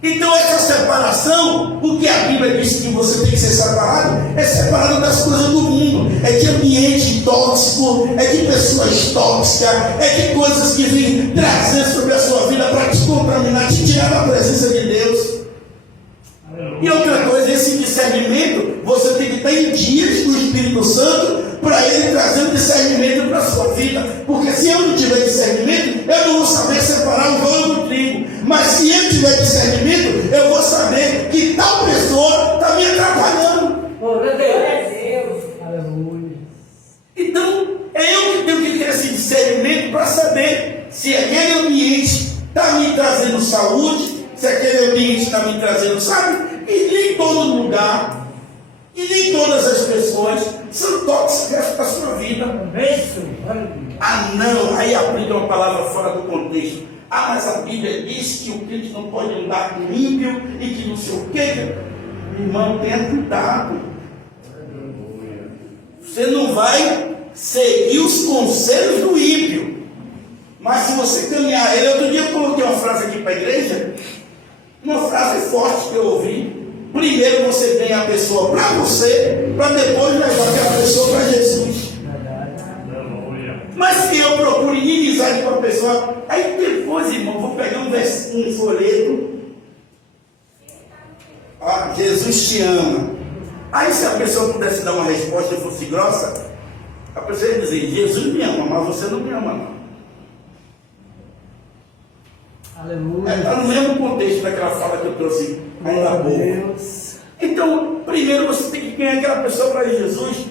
Então essa separação, o que a Bíblia diz que você tem que ser separado, é separado das coisas do mundo, é de ambiente tóxico, é de pessoas tóxicas, é de coisas que vêm trazer sobre a sua vida para te contaminar, te tirar da presença de Deus. E outra coisa, esse discernimento, você tem que estar em dias do Espírito Santo para ele trazer um discernimento para a sua vida. Porque se eu não tiver discernimento, eu não vou saber separar o joio do trigo. Mas se eu tiver discernimento, eu vou saber que tal pessoa está me atrapalhando. Glória a Deus. Aleluia. Então, é eu que tenho que ter esse discernimento para saber se aquele ambiente está me trazendo saúde, se aquele ambiente está me trazendo, sabe? E nem todo lugar, e nem todas as pessoas são tóxicas para a sua vida. Isso. Ah, não, aí aplica uma palavra fora do contexto. Ah, mas a Bíblia diz que o crente não pode andar com ímpio e que não sei o quê. Irmão, tenha cuidado. Você não vai seguir os conselhos do ímpio. Mas se você caminhar ele, outro dia eu coloquei uma frase aqui para a igreja, uma frase forte que eu ouvi. Primeiro você tem a pessoa para você, para depois levar aquela pessoa para Jesus. Mas se eu procuro inimizade com a pessoa, aí depois, irmão, vou pegar um folheto. Ah, Jesus te ama. Aí se a pessoa pudesse dar uma resposta e fosse grossa, a pessoa ia dizer, Jesus me ama, mas você não me ama não. Aleluia. Está no mesmo contexto daquela fala que eu trouxe ainda há pouco. Então, primeiro você tem que ganhar aquela pessoa para Jesus,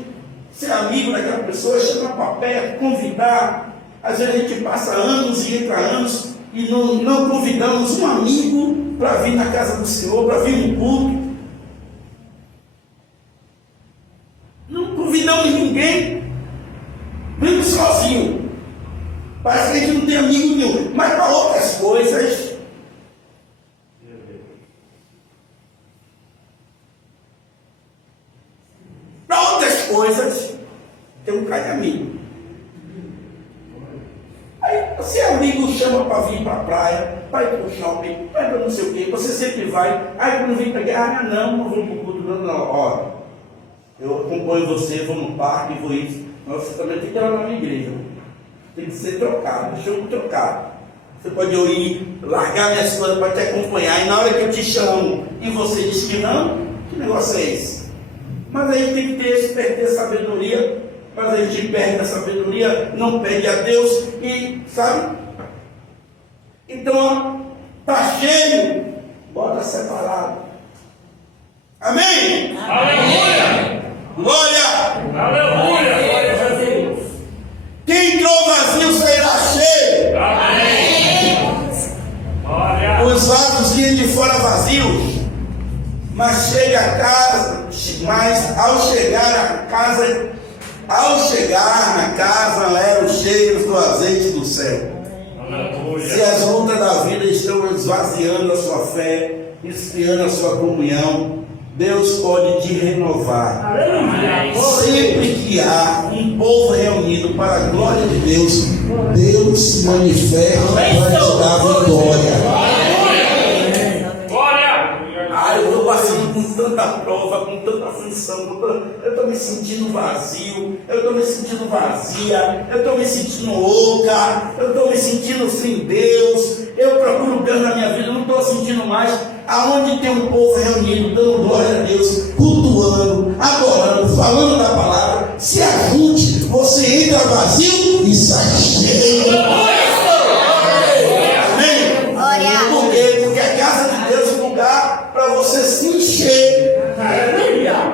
ser amigo daquela pessoa, chamar para perto, convidar. Às vezes a gente passa anos e entra anos e não convidamos um amigo para vir na casa do Senhor, para vir no culto. Não convidamos ninguém, mesmo sozinho. Parece que a gente não tem amigo nenhum, mas para outras coisas. Para outras coisas, tem um cara de amigo. Aí você amigo chama para vir para a praia, para ir para o shopping, para ir para não sei o quê, você sempre vai. Aí quando vem para cá, não vou para o culto, não. Ó, eu acompanho você, vou no parque, vou isso. Mas você também tem que ir lá na minha igreja. Tem que ser trocado, deixa eu trocar. Você pode ir, largar minhas coisas para te acompanhar, e na hora que eu te chamo e você diz que não, que negócio é esse? Mas aí tem que ter esperteza, sabedoria, mas a gente perde a sabedoria, não pede a Deus, e sabe? Então, está cheio, bota separado. Amém? Aleluia! Glória! Aleluia! Quem entrou vazio sairá cheio. Amém! Glória! Os vasos vinham de fora vazios, mas chega a casa, mas ao chegar na casa eram cheios do azeite do céu. Aleluia! Se as lutas da vida estão esvaziando a sua fé, esfriando a sua comunhão, Deus pode te renovar. Sempre que há um povo reunido para a glória de Deus, Deus se manifesta para te dar vitória. Glória! Ah, eu estou passando com tanta prova, com tanta aflição, eu estou me sentindo vazio, eu estou me sentindo vazia, eu estou me sentindo louca, eu estou me sentindo sem Deus, eu procuro Deus na minha vida, eu não estou sentindo mais. Aonde tem um povo reunido, dando glória a Deus, cultuando, adorando, falando da palavra, se ajunte, você entra vazio e sai cheio. Amém? Por quê? Porque a casa de Deus é um lugar para você se encher.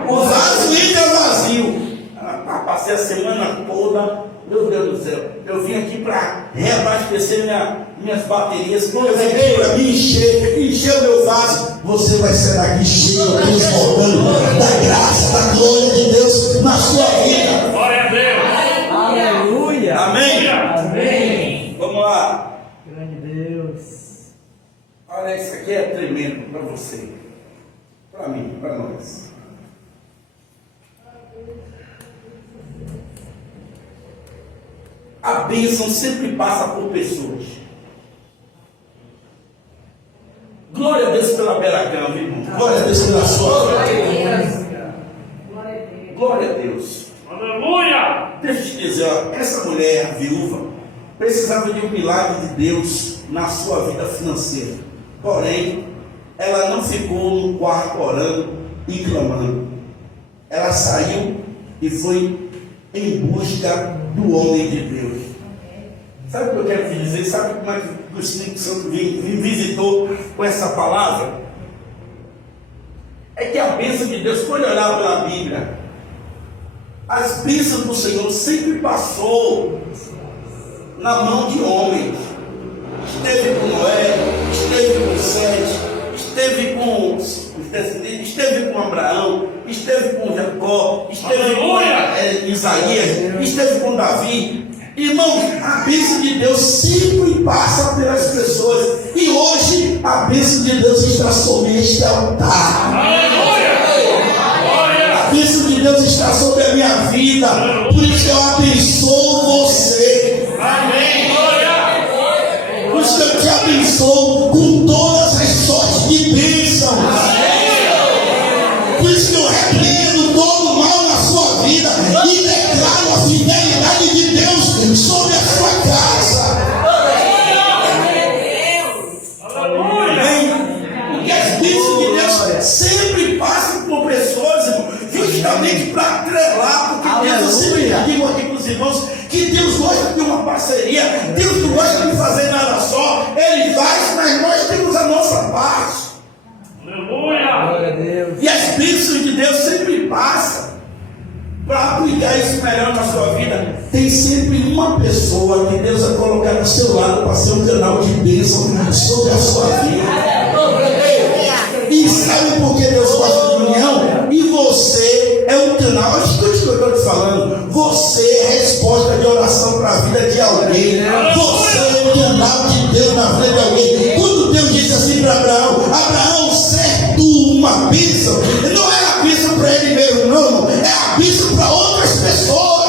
O vaso entra vazio. Passei a semana toda, meu Deus do céu, eu vim aqui para reabastecer minhas baterias, eu vim aqui para me encher o meu vaso. Você vai ser daqui cheio, transbordando da graça, da glória de Deus na sua vida. Glória a Deus! Aleluia. Amém? Amém. Vamos lá. Grande Deus. Olha, isso aqui é tremendo para você, para mim, para nós. A bênção sempre passa por pessoas. Glória a Deus pela Beracão, irmão. Glória a Deus pela sua vida. Glória a Deus. Aleluia. Deixa eu te dizer, ó, essa mulher, a viúva, precisava de um milagre de Deus na sua vida financeira. Porém, ela não ficou no quarto orando e clamando. Ela saiu e foi em busca do homem de Deus. Sabe o que eu quero te dizer? Sabe como é que o Espírito Santo me visitou com essa palavra? É que a bênção de Deus, quando olhar pela Bíblia, as bênçãos do Senhor sempre passou na mão de homens. Esteve com Noé, esteve com Sete, esteve com Abraão, esteve com Jacó, esteve com Isaías, esteve com Davi. Irmão, a bênção de Deus sempre passa pelas pessoas. E hoje a bênção de Deus está sobre este altar. A bênção de Deus está sobre a minha vida. Por isso eu abençoo você. Por isso eu te abençoo com todas as sortes de bênção. Por isso que eu repreendo todo o mal na sua vida e declaro a fidelidade de Deus sobre a sua casa. Porque as bênçãos de Deus sempre passam por pessoas, irmão, justamente para atrelar. Porque Deus, eu sempre digo aqui para os irmãos que Deus gosta de uma parceria. Deus não gosta de fazer nada só. Ele faz, mas nós temos a nossa parte. Aleluia. E as bênçãos de Deus sempre passam. Para aplicar isso melhor na sua vida, tem sempre uma pessoa que Deus vai colocar do seu lado para ser um canal de bênção sobre a sua vida. E sabe por que Deus gosta de união? E você é um canal. Escute o que eu estou te falando. Você é resposta de oração para a vida de alguém. Você é um canal de Deus na vida de alguém. Quando Deus disse assim para Abraão: Abraão, certo uma bênção, não é a bênção para ele mesmo, não. É a bênção para outras pessoas.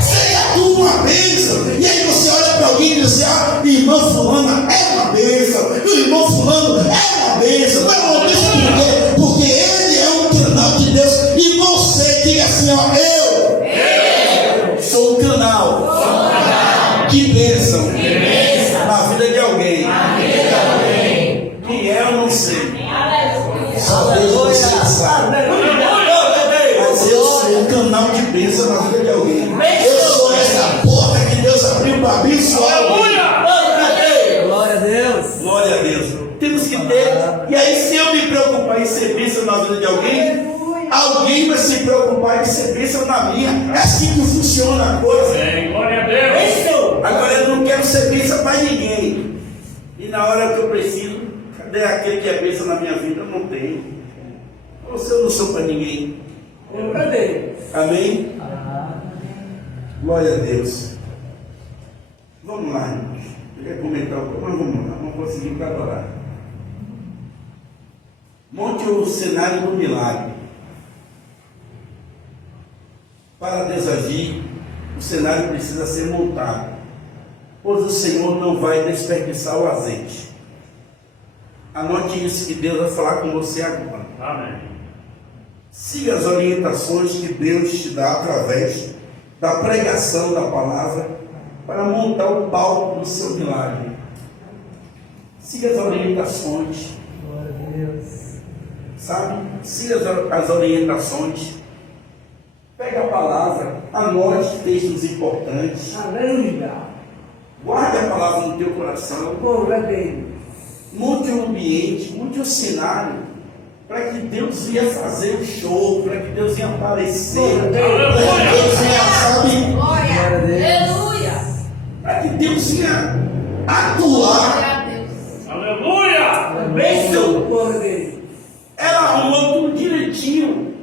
Seja tu uma bênção. E aí você olha para alguém e diz assim: ah, irmã fulana é uma bênção, o irmão fulano é uma bênção. Não é uma bênção por quê? Porque ele é um canal de Deus. E você diga assim: ó, eu sou um canal de bênção na vida de alguém. Quem é, eu não sei. Só Deus você sabe. Mas eu sou um canal de bênção na vida de alguém. Eu sou essa porta que Deus abriu para abençoar alguém. Glória a Deus. Glória a Deus. Temos que ter. E aí, se eu me preocupar em ser bênção na vida de alguém, alguém vai se preocupar em ser bênção na minha. É assim que funciona a coisa. Glória a Deus. Agora eu não quero ser bênção para ninguém. E na hora que eu preciso, cadê aquele que é bênção na minha vida? Eu não tenho. Ou se eu não sou para ninguém. Amém? Glória a Deus. Vamos lá, irmãos. Eu quero comentar um pouco, mas vamos lá. Vamos conseguir para adorar. Monte o cenário do milagre. Para Deus agir, o cenário precisa ser montado, pois o Senhor não vai desperdiçar o azeite. Anote isso que Deus vai falar com você agora. Amém. Siga as orientações que Deus te dá através da pregação da palavra para montar o palco do seu milagre. Siga as orientações. Glória a Deus. Sabe? Siga as orientações. Pega a palavra, anote textos importantes. Aleluia. Guarde a palavra no teu coração. Monte um ambiente, monte um cenário para que Deus ia fazer o show, para que Deus ia aparecer, para que Deus ia, sabe, Glória a Deus. para que Deus ia atuar. Glória a Deus. Aleluia. Bênção. Ela arrumou tudo direitinho.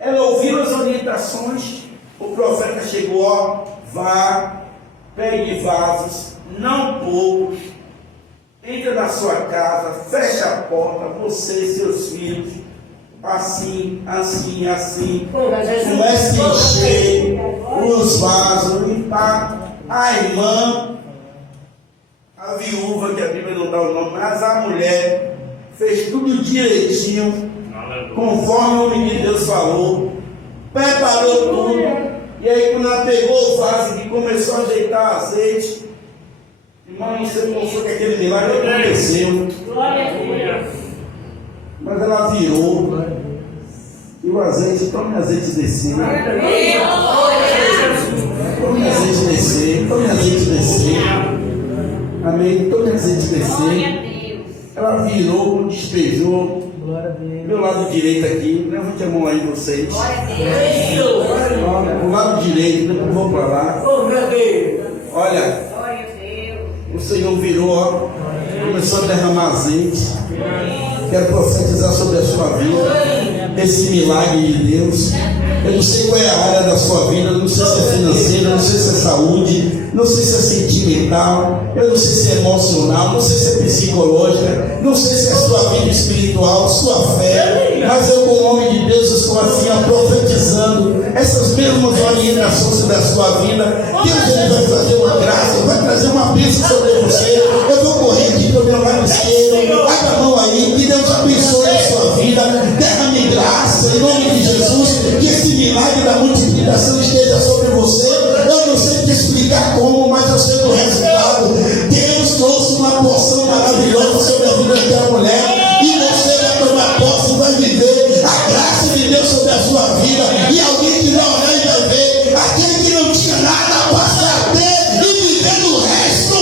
Ela ouviu as orientações. O profeta chegou: ó, vá, pegue vasos, não poucos, entra na sua casa, fecha a porta, você e seus filhos, assim, assim, assim. Comece a encher os vasos, limpar. A A viúva, que a Bíblia não dá o nome, mas a mulher fez tudo direitinho, conforme o homem de Deus falou, preparou tudo. E aí, quando ela pegou o vaso e começou a ajeitar azeite, irmão, não sei como foi que aquele milagre aconteceu, mas ela virou e o azeite, tome azeite descer, tome azeite descer, tome azeite descer, amém, tome azeite descer. Ela virou, despejou. Meu lado direito aqui, levante a mão aí vocês. O lado direito, depois eu vou para lá. Olha, o Senhor virou, ó, começou a derramar azeite. Quero profetizar sobre a sua vida esse milagre de Deus. Eu não sei qual é a área da sua vida, não sei se é financeira, não sei se é saúde, não sei se é sentimental, eu não sei se é emocional, não sei se é psicológica, não sei se é sua vida espiritual, sua fé, mas eu, com o nome de Deus, estou assim, ó, profetizando essas mesmas orientações da sua vida. Deus, ele vai fazer uma graça, vai trazer uma bênção sobre você. Eu vou correr aqui para o meu lado esquerdo, abra a mão aí, que Deus abençoe a sua vida, derrame graça, em nome de Jesus, que esse milagre da multiplicação esteja sobre você. Eu não sei te explicar como, mas eu sei do resultado. Deus trouxe uma porção maravilhosa sobre a vida daquela mulher, e você vai tomar posse, vai viver a graça de Deus sobre a sua vida. E alguém que vai olhar e vai ver aquele que não tinha nada passa a ter e viver o resto.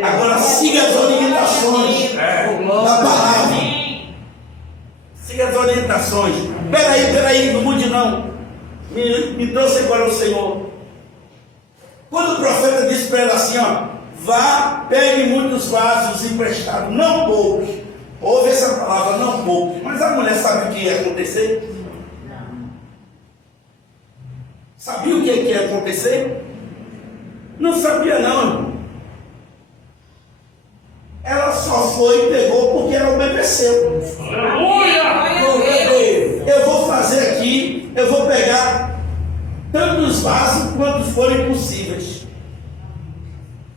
Agora siga as orientações da palavra. Siga as orientações. Peraí, não mude não. Me trouxe agora o Senhor. Quando o profeta disse para ela assim, ó, vá, pegue muitos vasos emprestados, não poucos. Ouve essa palavra, não poucos. Mas a mulher sabe o que ia acontecer? Sabia o que ia acontecer? Não sabia não, irmão. Ela só foi e pegou porque ela obedeceu. Eu vou fazer aqui, eu vou pegar tantos vasos quantos forem possíveis.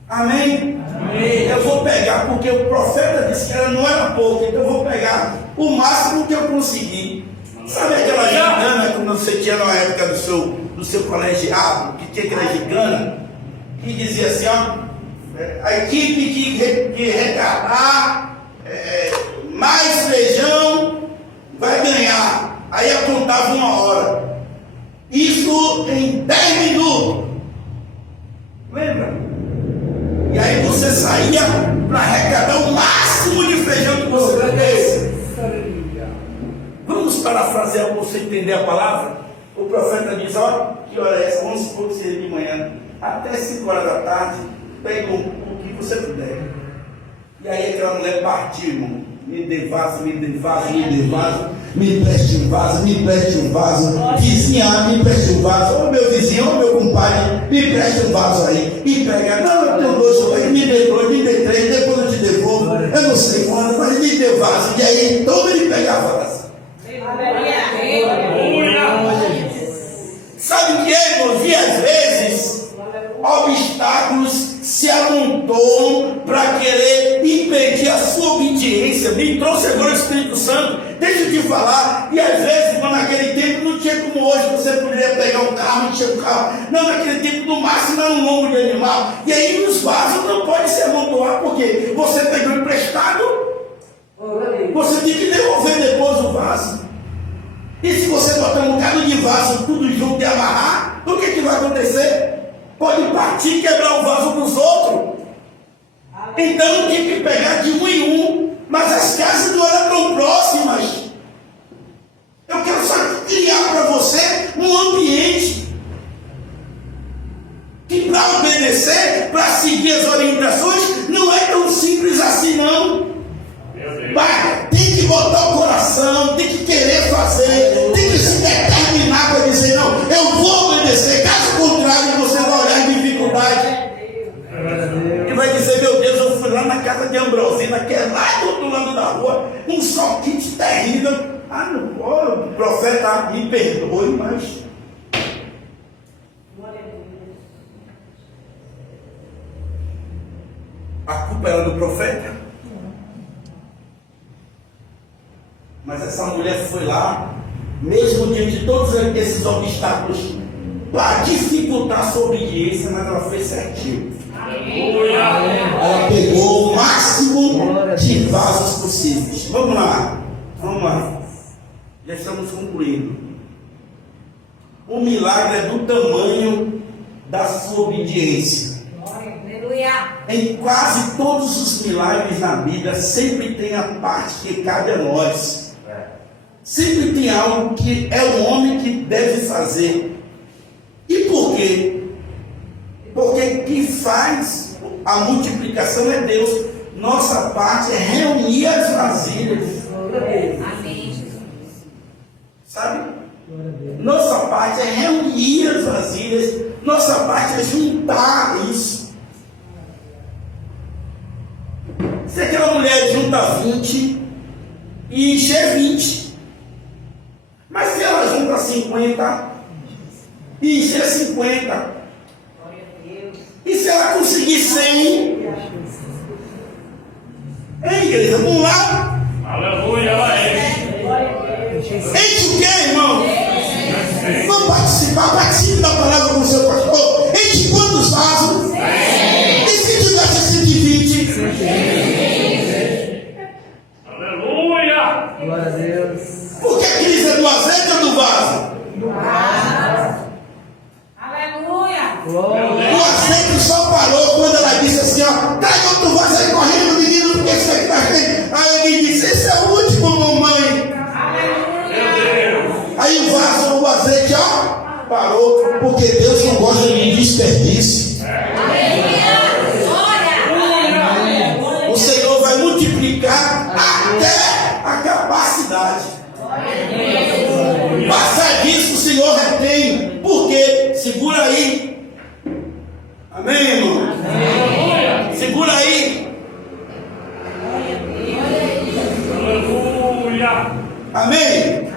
Amém? Amém? Eu vou pegar, porque o profeta disse que ela não era pouco, então eu vou pegar o máximo que eu conseguir. Sabe aquela gigana, como você tinha na época do seu colegiado, que tinha aquela gigana, que dizia assim, ó, a equipe que arrecadar mais feijão vai ganhar. Aí apontava uma hora. Isso em 10 minutos. Lembra? E aí você saía para arrecadar o máximo de feijão que você pudesse. Vamos parafrasear para você entender a palavra? O profeta diz, ó, que hora é essa? Vamos supor que seja de manhã. Até 5 horas da tarde, pega o que você puder. E aí aquela mulher partiu, irmão. Me dê vaso, me dê vaso, me dê vaso. Me empreste um vaso, me empreste um vaso. Vizinha, me empreste um vaso. Ô meu vizinho, ô meu compadre, me empreste um vaso aí. E pega, não, eu tenho 2 aí, me dê 2, me dê 3, depois eu te devolvo. Eu não sei quando, mas me dê vaso. E aí todo ele pegava vaso. Sabe o que é, irmãos? E às vezes obstáculos se amontoam para querer impedir a sua obediência. Me trouxe agora o Espírito Santo, deixa eu te falar. E às vezes, irmão, naquele tempo não tinha como hoje, você poderia pegar um carro, encher o carro. Não, naquele tempo no máximo era um lombo de animal. E aí os vasos não podem se amontoar, porque você pegou emprestado, você tem que devolver depois o vaso. E se você botar um bocado de vaso tudo junto e amarrar, o que vai acontecer? Pode partir e quebrar o vaso dos outros. Então tem que pegar de um em um, mas as casas não eram tão próximas. Eu quero só criar para você um ambiente que, para obedecer, para seguir as orientações, não é tão simples assim não. Vai, tem que botar o coração, tem que querer fazer, tem que se determinar para dizer, não, eu vou obedecer. Caso contrário, você vai olhar em dificuldade e vai dizer, meu Deus, eu fui lá na casa de Ambrosina, que é lá do outro lado da rua, um soquete terrível. Ah, não, o profeta, me perdoe, mas a culpa era do profeta. Mas essa mulher foi lá, mesmo diante de todos esses obstáculos, para dificultar sua obediência, mas ela fez certinho. Ela pegou o máximo de vasos possíveis. Vamos lá. Já estamos concluindo. O milagre é do tamanho da sua obediência. Em quase todos os milagres na Bíblia, sempre tem a parte que cabe a nós. Sempre tem algo que é o homem que deve fazer. E por quê? Porque quem faz a multiplicação é Deus. Nossa parte é reunir as vasilhas. Sabe? Nossa parte é reunir as vasilhas. Nossa parte é juntar isso. Se aquela mulher junta 20 e encher 20. Mas se ela junta 50 e encher 50. E se ela conseguir 100? Hein, igreja? Vamos lá? Aleluia, ela é. Enche o quê, irmão? Vamos participar, participe da palavra com o seu pastor. Enche quantos vasos? E se tivesse 120? Aleluia. Glória a Deus. Porque a crise é do azeite ou do vaso? O azeite só parou quando ela disse assim, ó, traz outro vaso aí correndo, menino, porque isso aqui tá quente. Aí ele disse, esse é o último, mamãe. Aí o vaso, o azeite, ó, parou, porque Deus não gosta de desperdício. O Senhor vai multiplicar até a capacidade. Passar disso o Senhor retém. Por quê? Segura aí. Amém, irmão? Amém. Segura aí. Aleluia. Amém?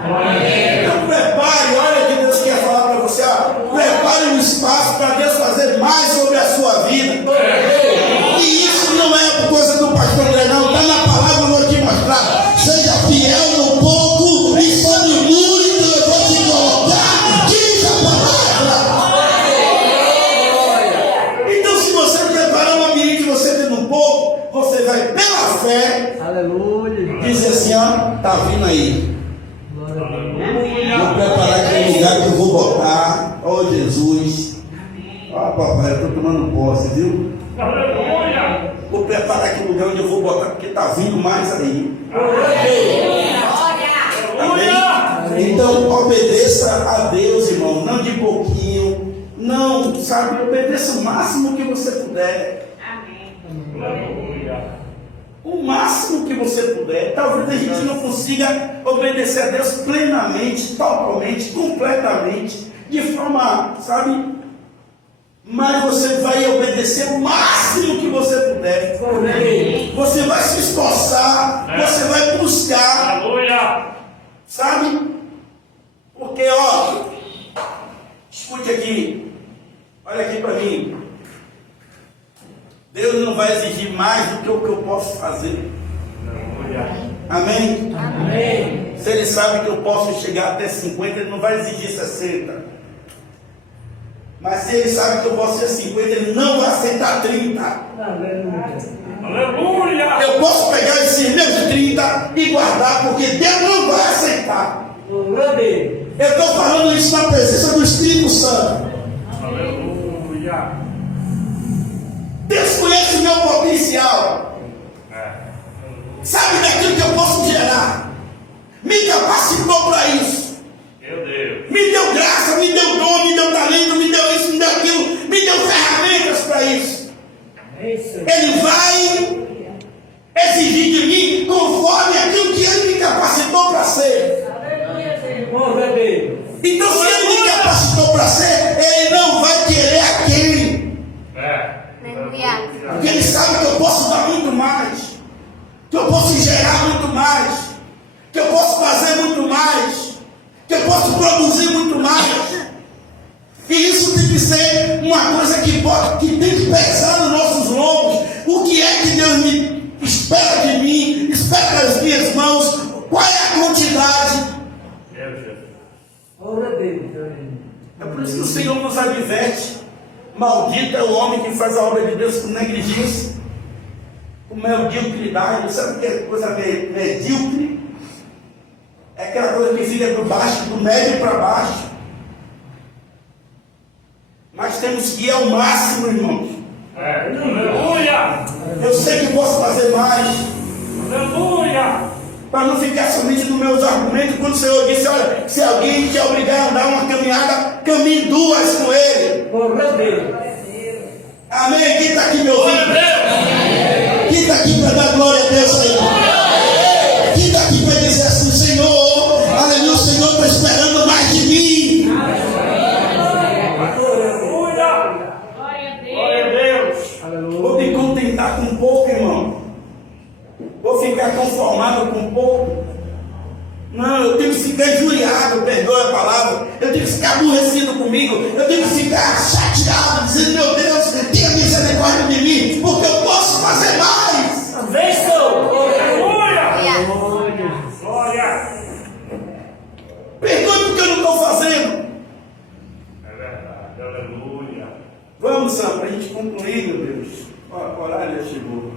Então prepare, olha o que Deus quer falar para você. Ó. Prepare um espaço para Deus fazer mais sobre a sua vida. E isso não é coisa do pastor André, não. Está na palavra, eu vou te mostrar. Seja fiel no pouco e sobre o muito eu vou te colocar. Diz a palavra. Então, se você preparar um ambiente, você tem no pouco, você vai pela fé. Aleluia. Dizer assim, ó, tá vindo aí. Glória a Deus. Vou preparar aquele lugar que eu vou botar. Ó Jesus. Ó papai, eu estou tomando posse, viu? Aleluia. Vou preparar aquele lugar onde eu vou botar, porque tá vindo mais aí. Amém? Então obedeça a Deus, irmão. Não de pouquinho. Não, sabe, obedeça o máximo que você puder. Aleluia. O máximo que você puder. Talvez a gente não consiga obedecer a Deus plenamente, totalmente, completamente, de forma, sabe? Mas você vai obedecer o máximo que você puder. Você vai se esforçar, você vai buscar, Aleluia. sabe? Porque, ó, escute aqui, olha aqui para mim. Deus não vai exigir mais do que o que eu posso fazer. Amém? Amém. Se Ele sabe que eu posso chegar até 50, Ele não vai exigir 60. Mas se Ele sabe que eu posso ser 50, Ele não vai aceitar 30. Aleluia. Eu posso pegar esses meus 30 e guardar, porque Deus não vai aceitar. Eu estou falando isso na presença do Espírito Santo. Aleluia. Deus conhece o meu potencial. Sabe daquilo que eu posso gerar. Me capacitou para isso. Meu Deus. Me deu graça, me deu dom, me deu talento, me deu isso, me deu aquilo, me deu ferramentas para isso. Ele vai exigir de mim conforme aquilo que Ele me capacitou para ser. Então, se Ele me capacitou para ser, Ele não vai querer a quem. Porque Ele sabe que eu posso dar muito mais, que eu posso gerar muito eu posso produzir muito mais. E isso tem que ser uma coisa que tem que pesar nos nossos lombos. O que é que Deus espera de mim, espera das minhas mãos? Qual é a quantidade? Glória a Deus. É por isso que o Senhor nos adverte. Maldito é o homem que faz a obra de Deus com negligência, com mediocridade. Sabe o que é coisa medíocre? É aquela coisa que fica por baixo, do médio para baixo. Mas temos que ir ao máximo, irmãos. Aleluia! Eu sei que posso fazer mais. Aleluia! Para não ficar somente nos meus argumentos, quando o Senhor disse: olha, se alguém te obrigar a andar uma caminhada, caminhe duas com ele. Glória a Deus. Amém? Quem está aqui me ouvindo? Quem está aqui para dar glória a Deus aí? Quem está aqui para dizer assim: Senhor, aleluia, o Senhor está esperando mais de mim. Glória a Deus! Vou me contentar com pouco, irmão. Vou ficar conformado com pouco. Não, eu tenho que ficar injuriado, perdoe a palavra. Eu tenho que ficar aborrecido comigo. Eu tenho que ficar chateado, dizendo: meu Deus, tenha misericórdia de mim, porque eu posso fazer mais. Aleluia! Glória! Perdoe porque eu não estou fazendo. É verdade, aleluia! Vamos, Sam, para a gente concluir, meu Deus. O horário já chegou.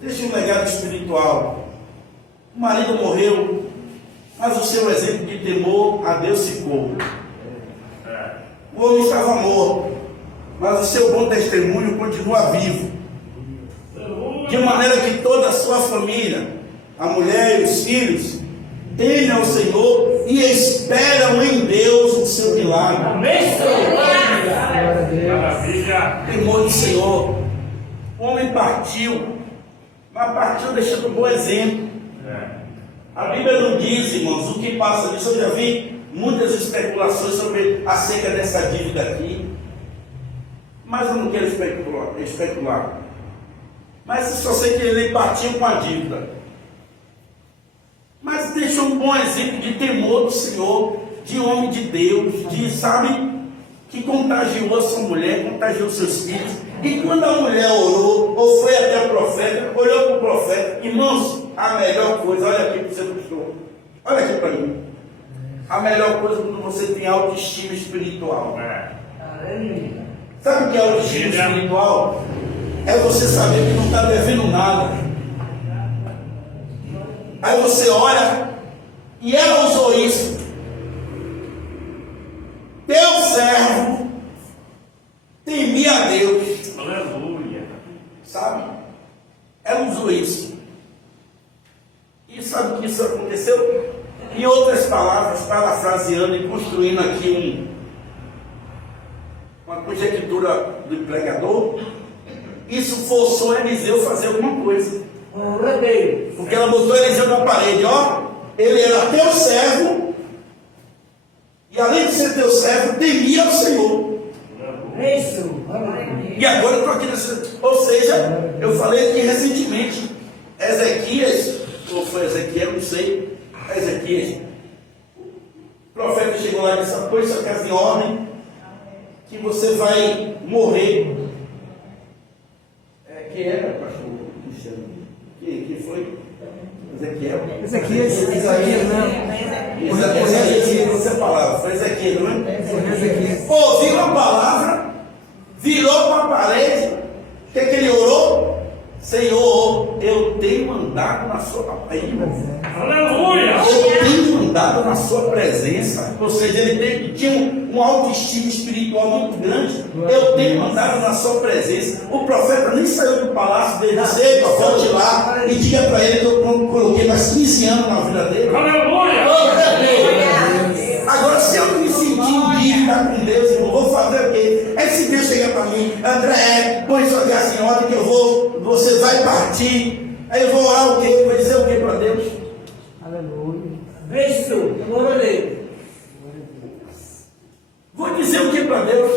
Deixa um legado espiritual. O marido morreu, mas o seu exemplo de temor a Deus ficou. O homem estava morto, mas o seu bom testemunho continua vivo. De maneira que toda a sua família, a mulher e os filhos, temem ao Senhor e esperam em Deus o seu milagre. Maravilha! Temor do Senhor. O homem partiu, mas partiu deixando um bom exemplo. A Bíblia não diz, irmãos, o que passa disso. Eu já vi muitas especulações acerca dessa dívida aqui, mas eu não quero especular. Mas só sei que ele partiu com a dívida, mas deixou um bom exemplo de temor do Senhor, de homem de Deus, de, sabe, que contagiou a sua mulher, contagiou seus filhos. E quando a mulher orou, ou foi até o profeta, olhou para o profeta: irmãos, a melhor coisa, olha aqui para você, pastor, olha aqui para mim. A melhor coisa é quando você tem autoestima espiritual. Sabe o que é autoestima espiritual? É você saber que não está devendo nada. Aí você olha, e ela usou isso. Teu servo temia a Deus. Aleluia! Sabe? Ela usou isso. E sabe o que isso aconteceu? Em outras palavras, parafraseando e construindo aqui uma conjectura do pregador, isso forçou Eliseu a fazer alguma coisa. Porque ela botou Eliseu na parede: ó, ele era teu servo, e além de ser teu servo, temia ao Senhor. E agora eu estou aqui nessa. Ou seja, eu falei aqui recentemente, Ezequias, ou foi Ezequiel, não sei, Ezequias, o profeta chegou lá e disse: põe sua casa em ordem, que você vai morrer. Quem era, pastor Cristiano? Quem foi? Ezequiel? Ezequias, não. Ezequiel, essa é a palavra, foi Ezequiel, não é? Ezequias. Ouviu a palavra, virou para a parede. O que ele orou? Senhor, eu tenho andado na sua presença. Aleluia! Eu tenho andado na sua presença. Ou seja, ele tinha um autoestima espiritual muito grande. Eu tenho andado na sua presença. O profeta nem saiu do palácio dele. Sei, volte lá e diga para ele que eu coloquei mais 15 anos na vida dele. Aleluia! Agora, se eu me sentir em dívida com Deus, eu vou fazer o quê? É se Deus chegar para mim: André, põe sua casa em ordem que você vai partir. Aí eu vou orar o quê? Vou dizer o quê para Deus? Aleluia. Glória a Deus. Vou dizer o que para Deus?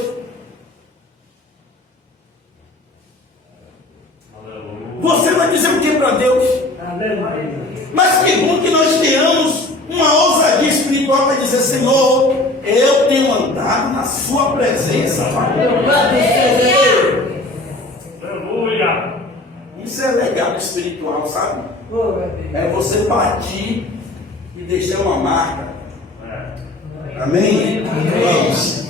Aleluia! Você vai dizer o que para Deus? Aleluia. Mas que bom que nós tenhamos uma pode dizer: Senhor, eu tenho andado na sua presença. Aleluia. Isso é legado espiritual, sabe? É você partir e deixar uma marca. Amém? Vamos.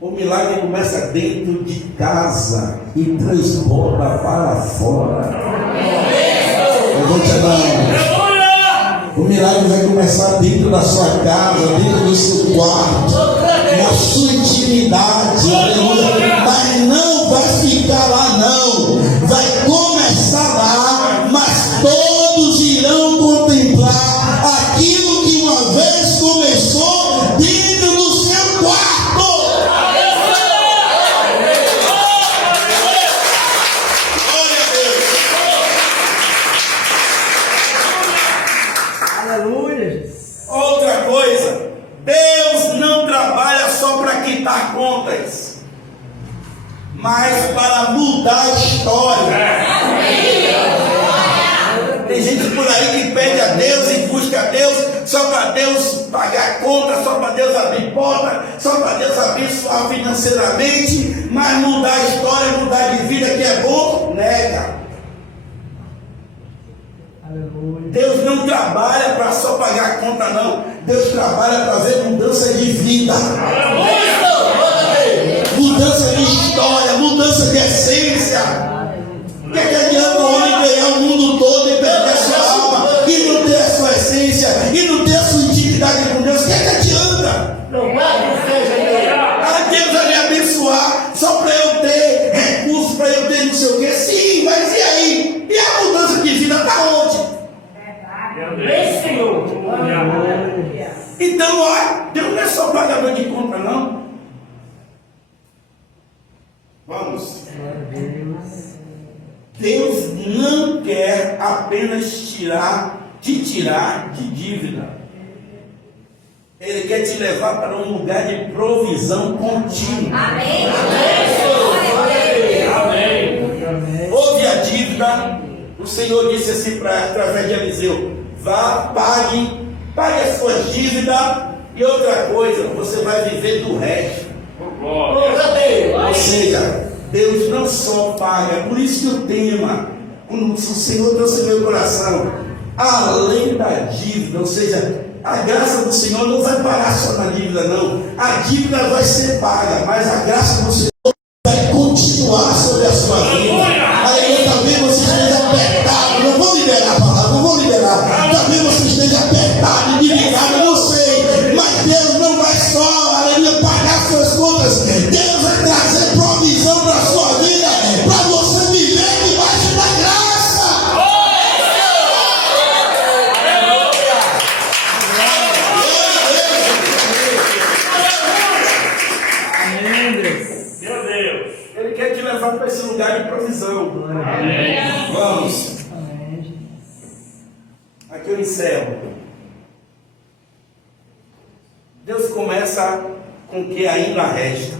O milagre começa dentro de casa e transborda para fora. Eu vou te dar. O milagre vai começar dentro da sua casa, dentro do seu quarto, na sua intimidade. Aleluia. Mas não vai ficar lá, não. Vai começar lá, mas todos irão contemplar aquilo que uma vez começou dentro do seu quarto. Outra coisa, Deus não trabalha só para quitar contas, mas para mudar a história. Tem gente por aí que pede a Deus e busca a Deus só para Deus pagar a conta, só para Deus abrir porta, só para Deus abençoar financeiramente, mas mudar a história, mudar de vida que é bom, nega. Deus não trabalha para só pagar a conta, não. Deus trabalha para ver mudança de vida, mudança de história, mudança de essência. O que adianta o homem ganhar o mundo todo e perder a sua alma, e não ter a sua essência, e não ter a sua intimidade com Deus? O que adianta? Deus vai me abençoar só para eu ter recursos, para eu ter não sei o quê. Sim, mas e aí? E a mudança de vida está onde? Então, olha, Deus não é só pagador de conta, não. Vamos. Deus não quer apenas te tirar de dívida. Ele quer te levar para um lugar de provisão contínua. Amém. Houve a dívida. O Senhor disse assim através de Eliseu: vá, pague as suas dívidas, e outra coisa, você vai viver do resto. Ou seja, Deus não só paga. Por isso que o tema, quando o Senhor trouxe no meu coração, além da dívida, ou seja, a graça do Senhor não vai parar só na dívida, não. A dívida vai ser paga, mas a graça do Senhor vai continuar sobre a sua vida. Aleluia. Talvez você esteja apertado, não vou liberar a palavra, não vou liberar. Talvez você esteja apertado, endividado, eu não sei, mas Deus não vai só, aleluia, pagar suas contas. Deus vai trazer provisão para a sua vida, para você viver debaixo da graça. Meu Deus. Ele quer te levar para esse lugar de provisão. Amém. Vamos. Aqui eu encerro. Deus começa com o que ainda resta.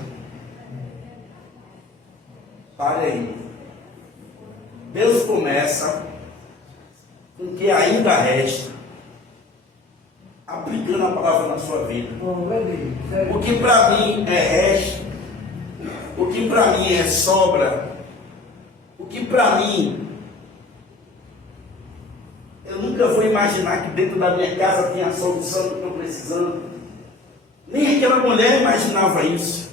Pare aí. Deus começa com o que ainda resta, aplicando a palavra na sua vida. O que para mim é resto, o que para mim é sobra, o que para mim, eu nunca vou imaginar que dentro da minha casa tinha a solução que eu estou precisando. Nem aquela mulher imaginava isso,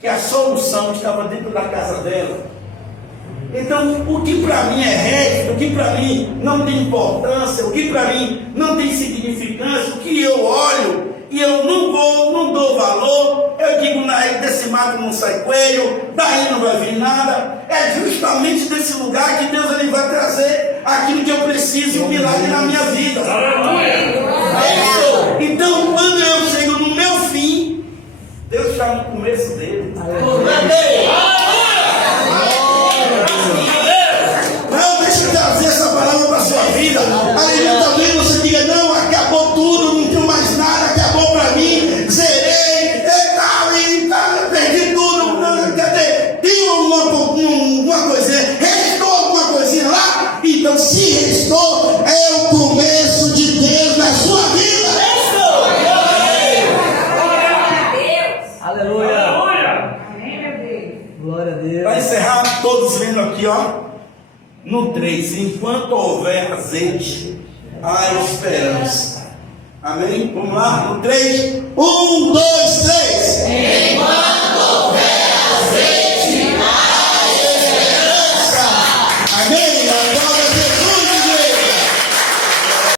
que a solução estava dentro da casa dela. Então, o que para mim é resto, o que para mim não tem importância, o que para mim não tem significância, o que eu olho e eu não dou valor, eu digo, desse mato não sai coelho, daí não vai vir nada. É justamente desse lugar que Deus ele vai trazer aquilo que eu preciso, um milagre na minha vida. Então, quando eu chego no meu fim, Deus está no começo dele. Não, deixa eu trazer essa palavra para a sua vida. Aleluia. Talvez você diga, não, acabou tudo, não tenho mais nada, acabou para mim, zerei, perdi tudo. Cadê? Tem alguma coisinha, restou alguma coisinha lá? Então, se restou, é o começo de Deus na todos vendo aqui, ó. No 3, enquanto houver azeite, há esperança. Amém? Vamos lá, no 3. 1, 2,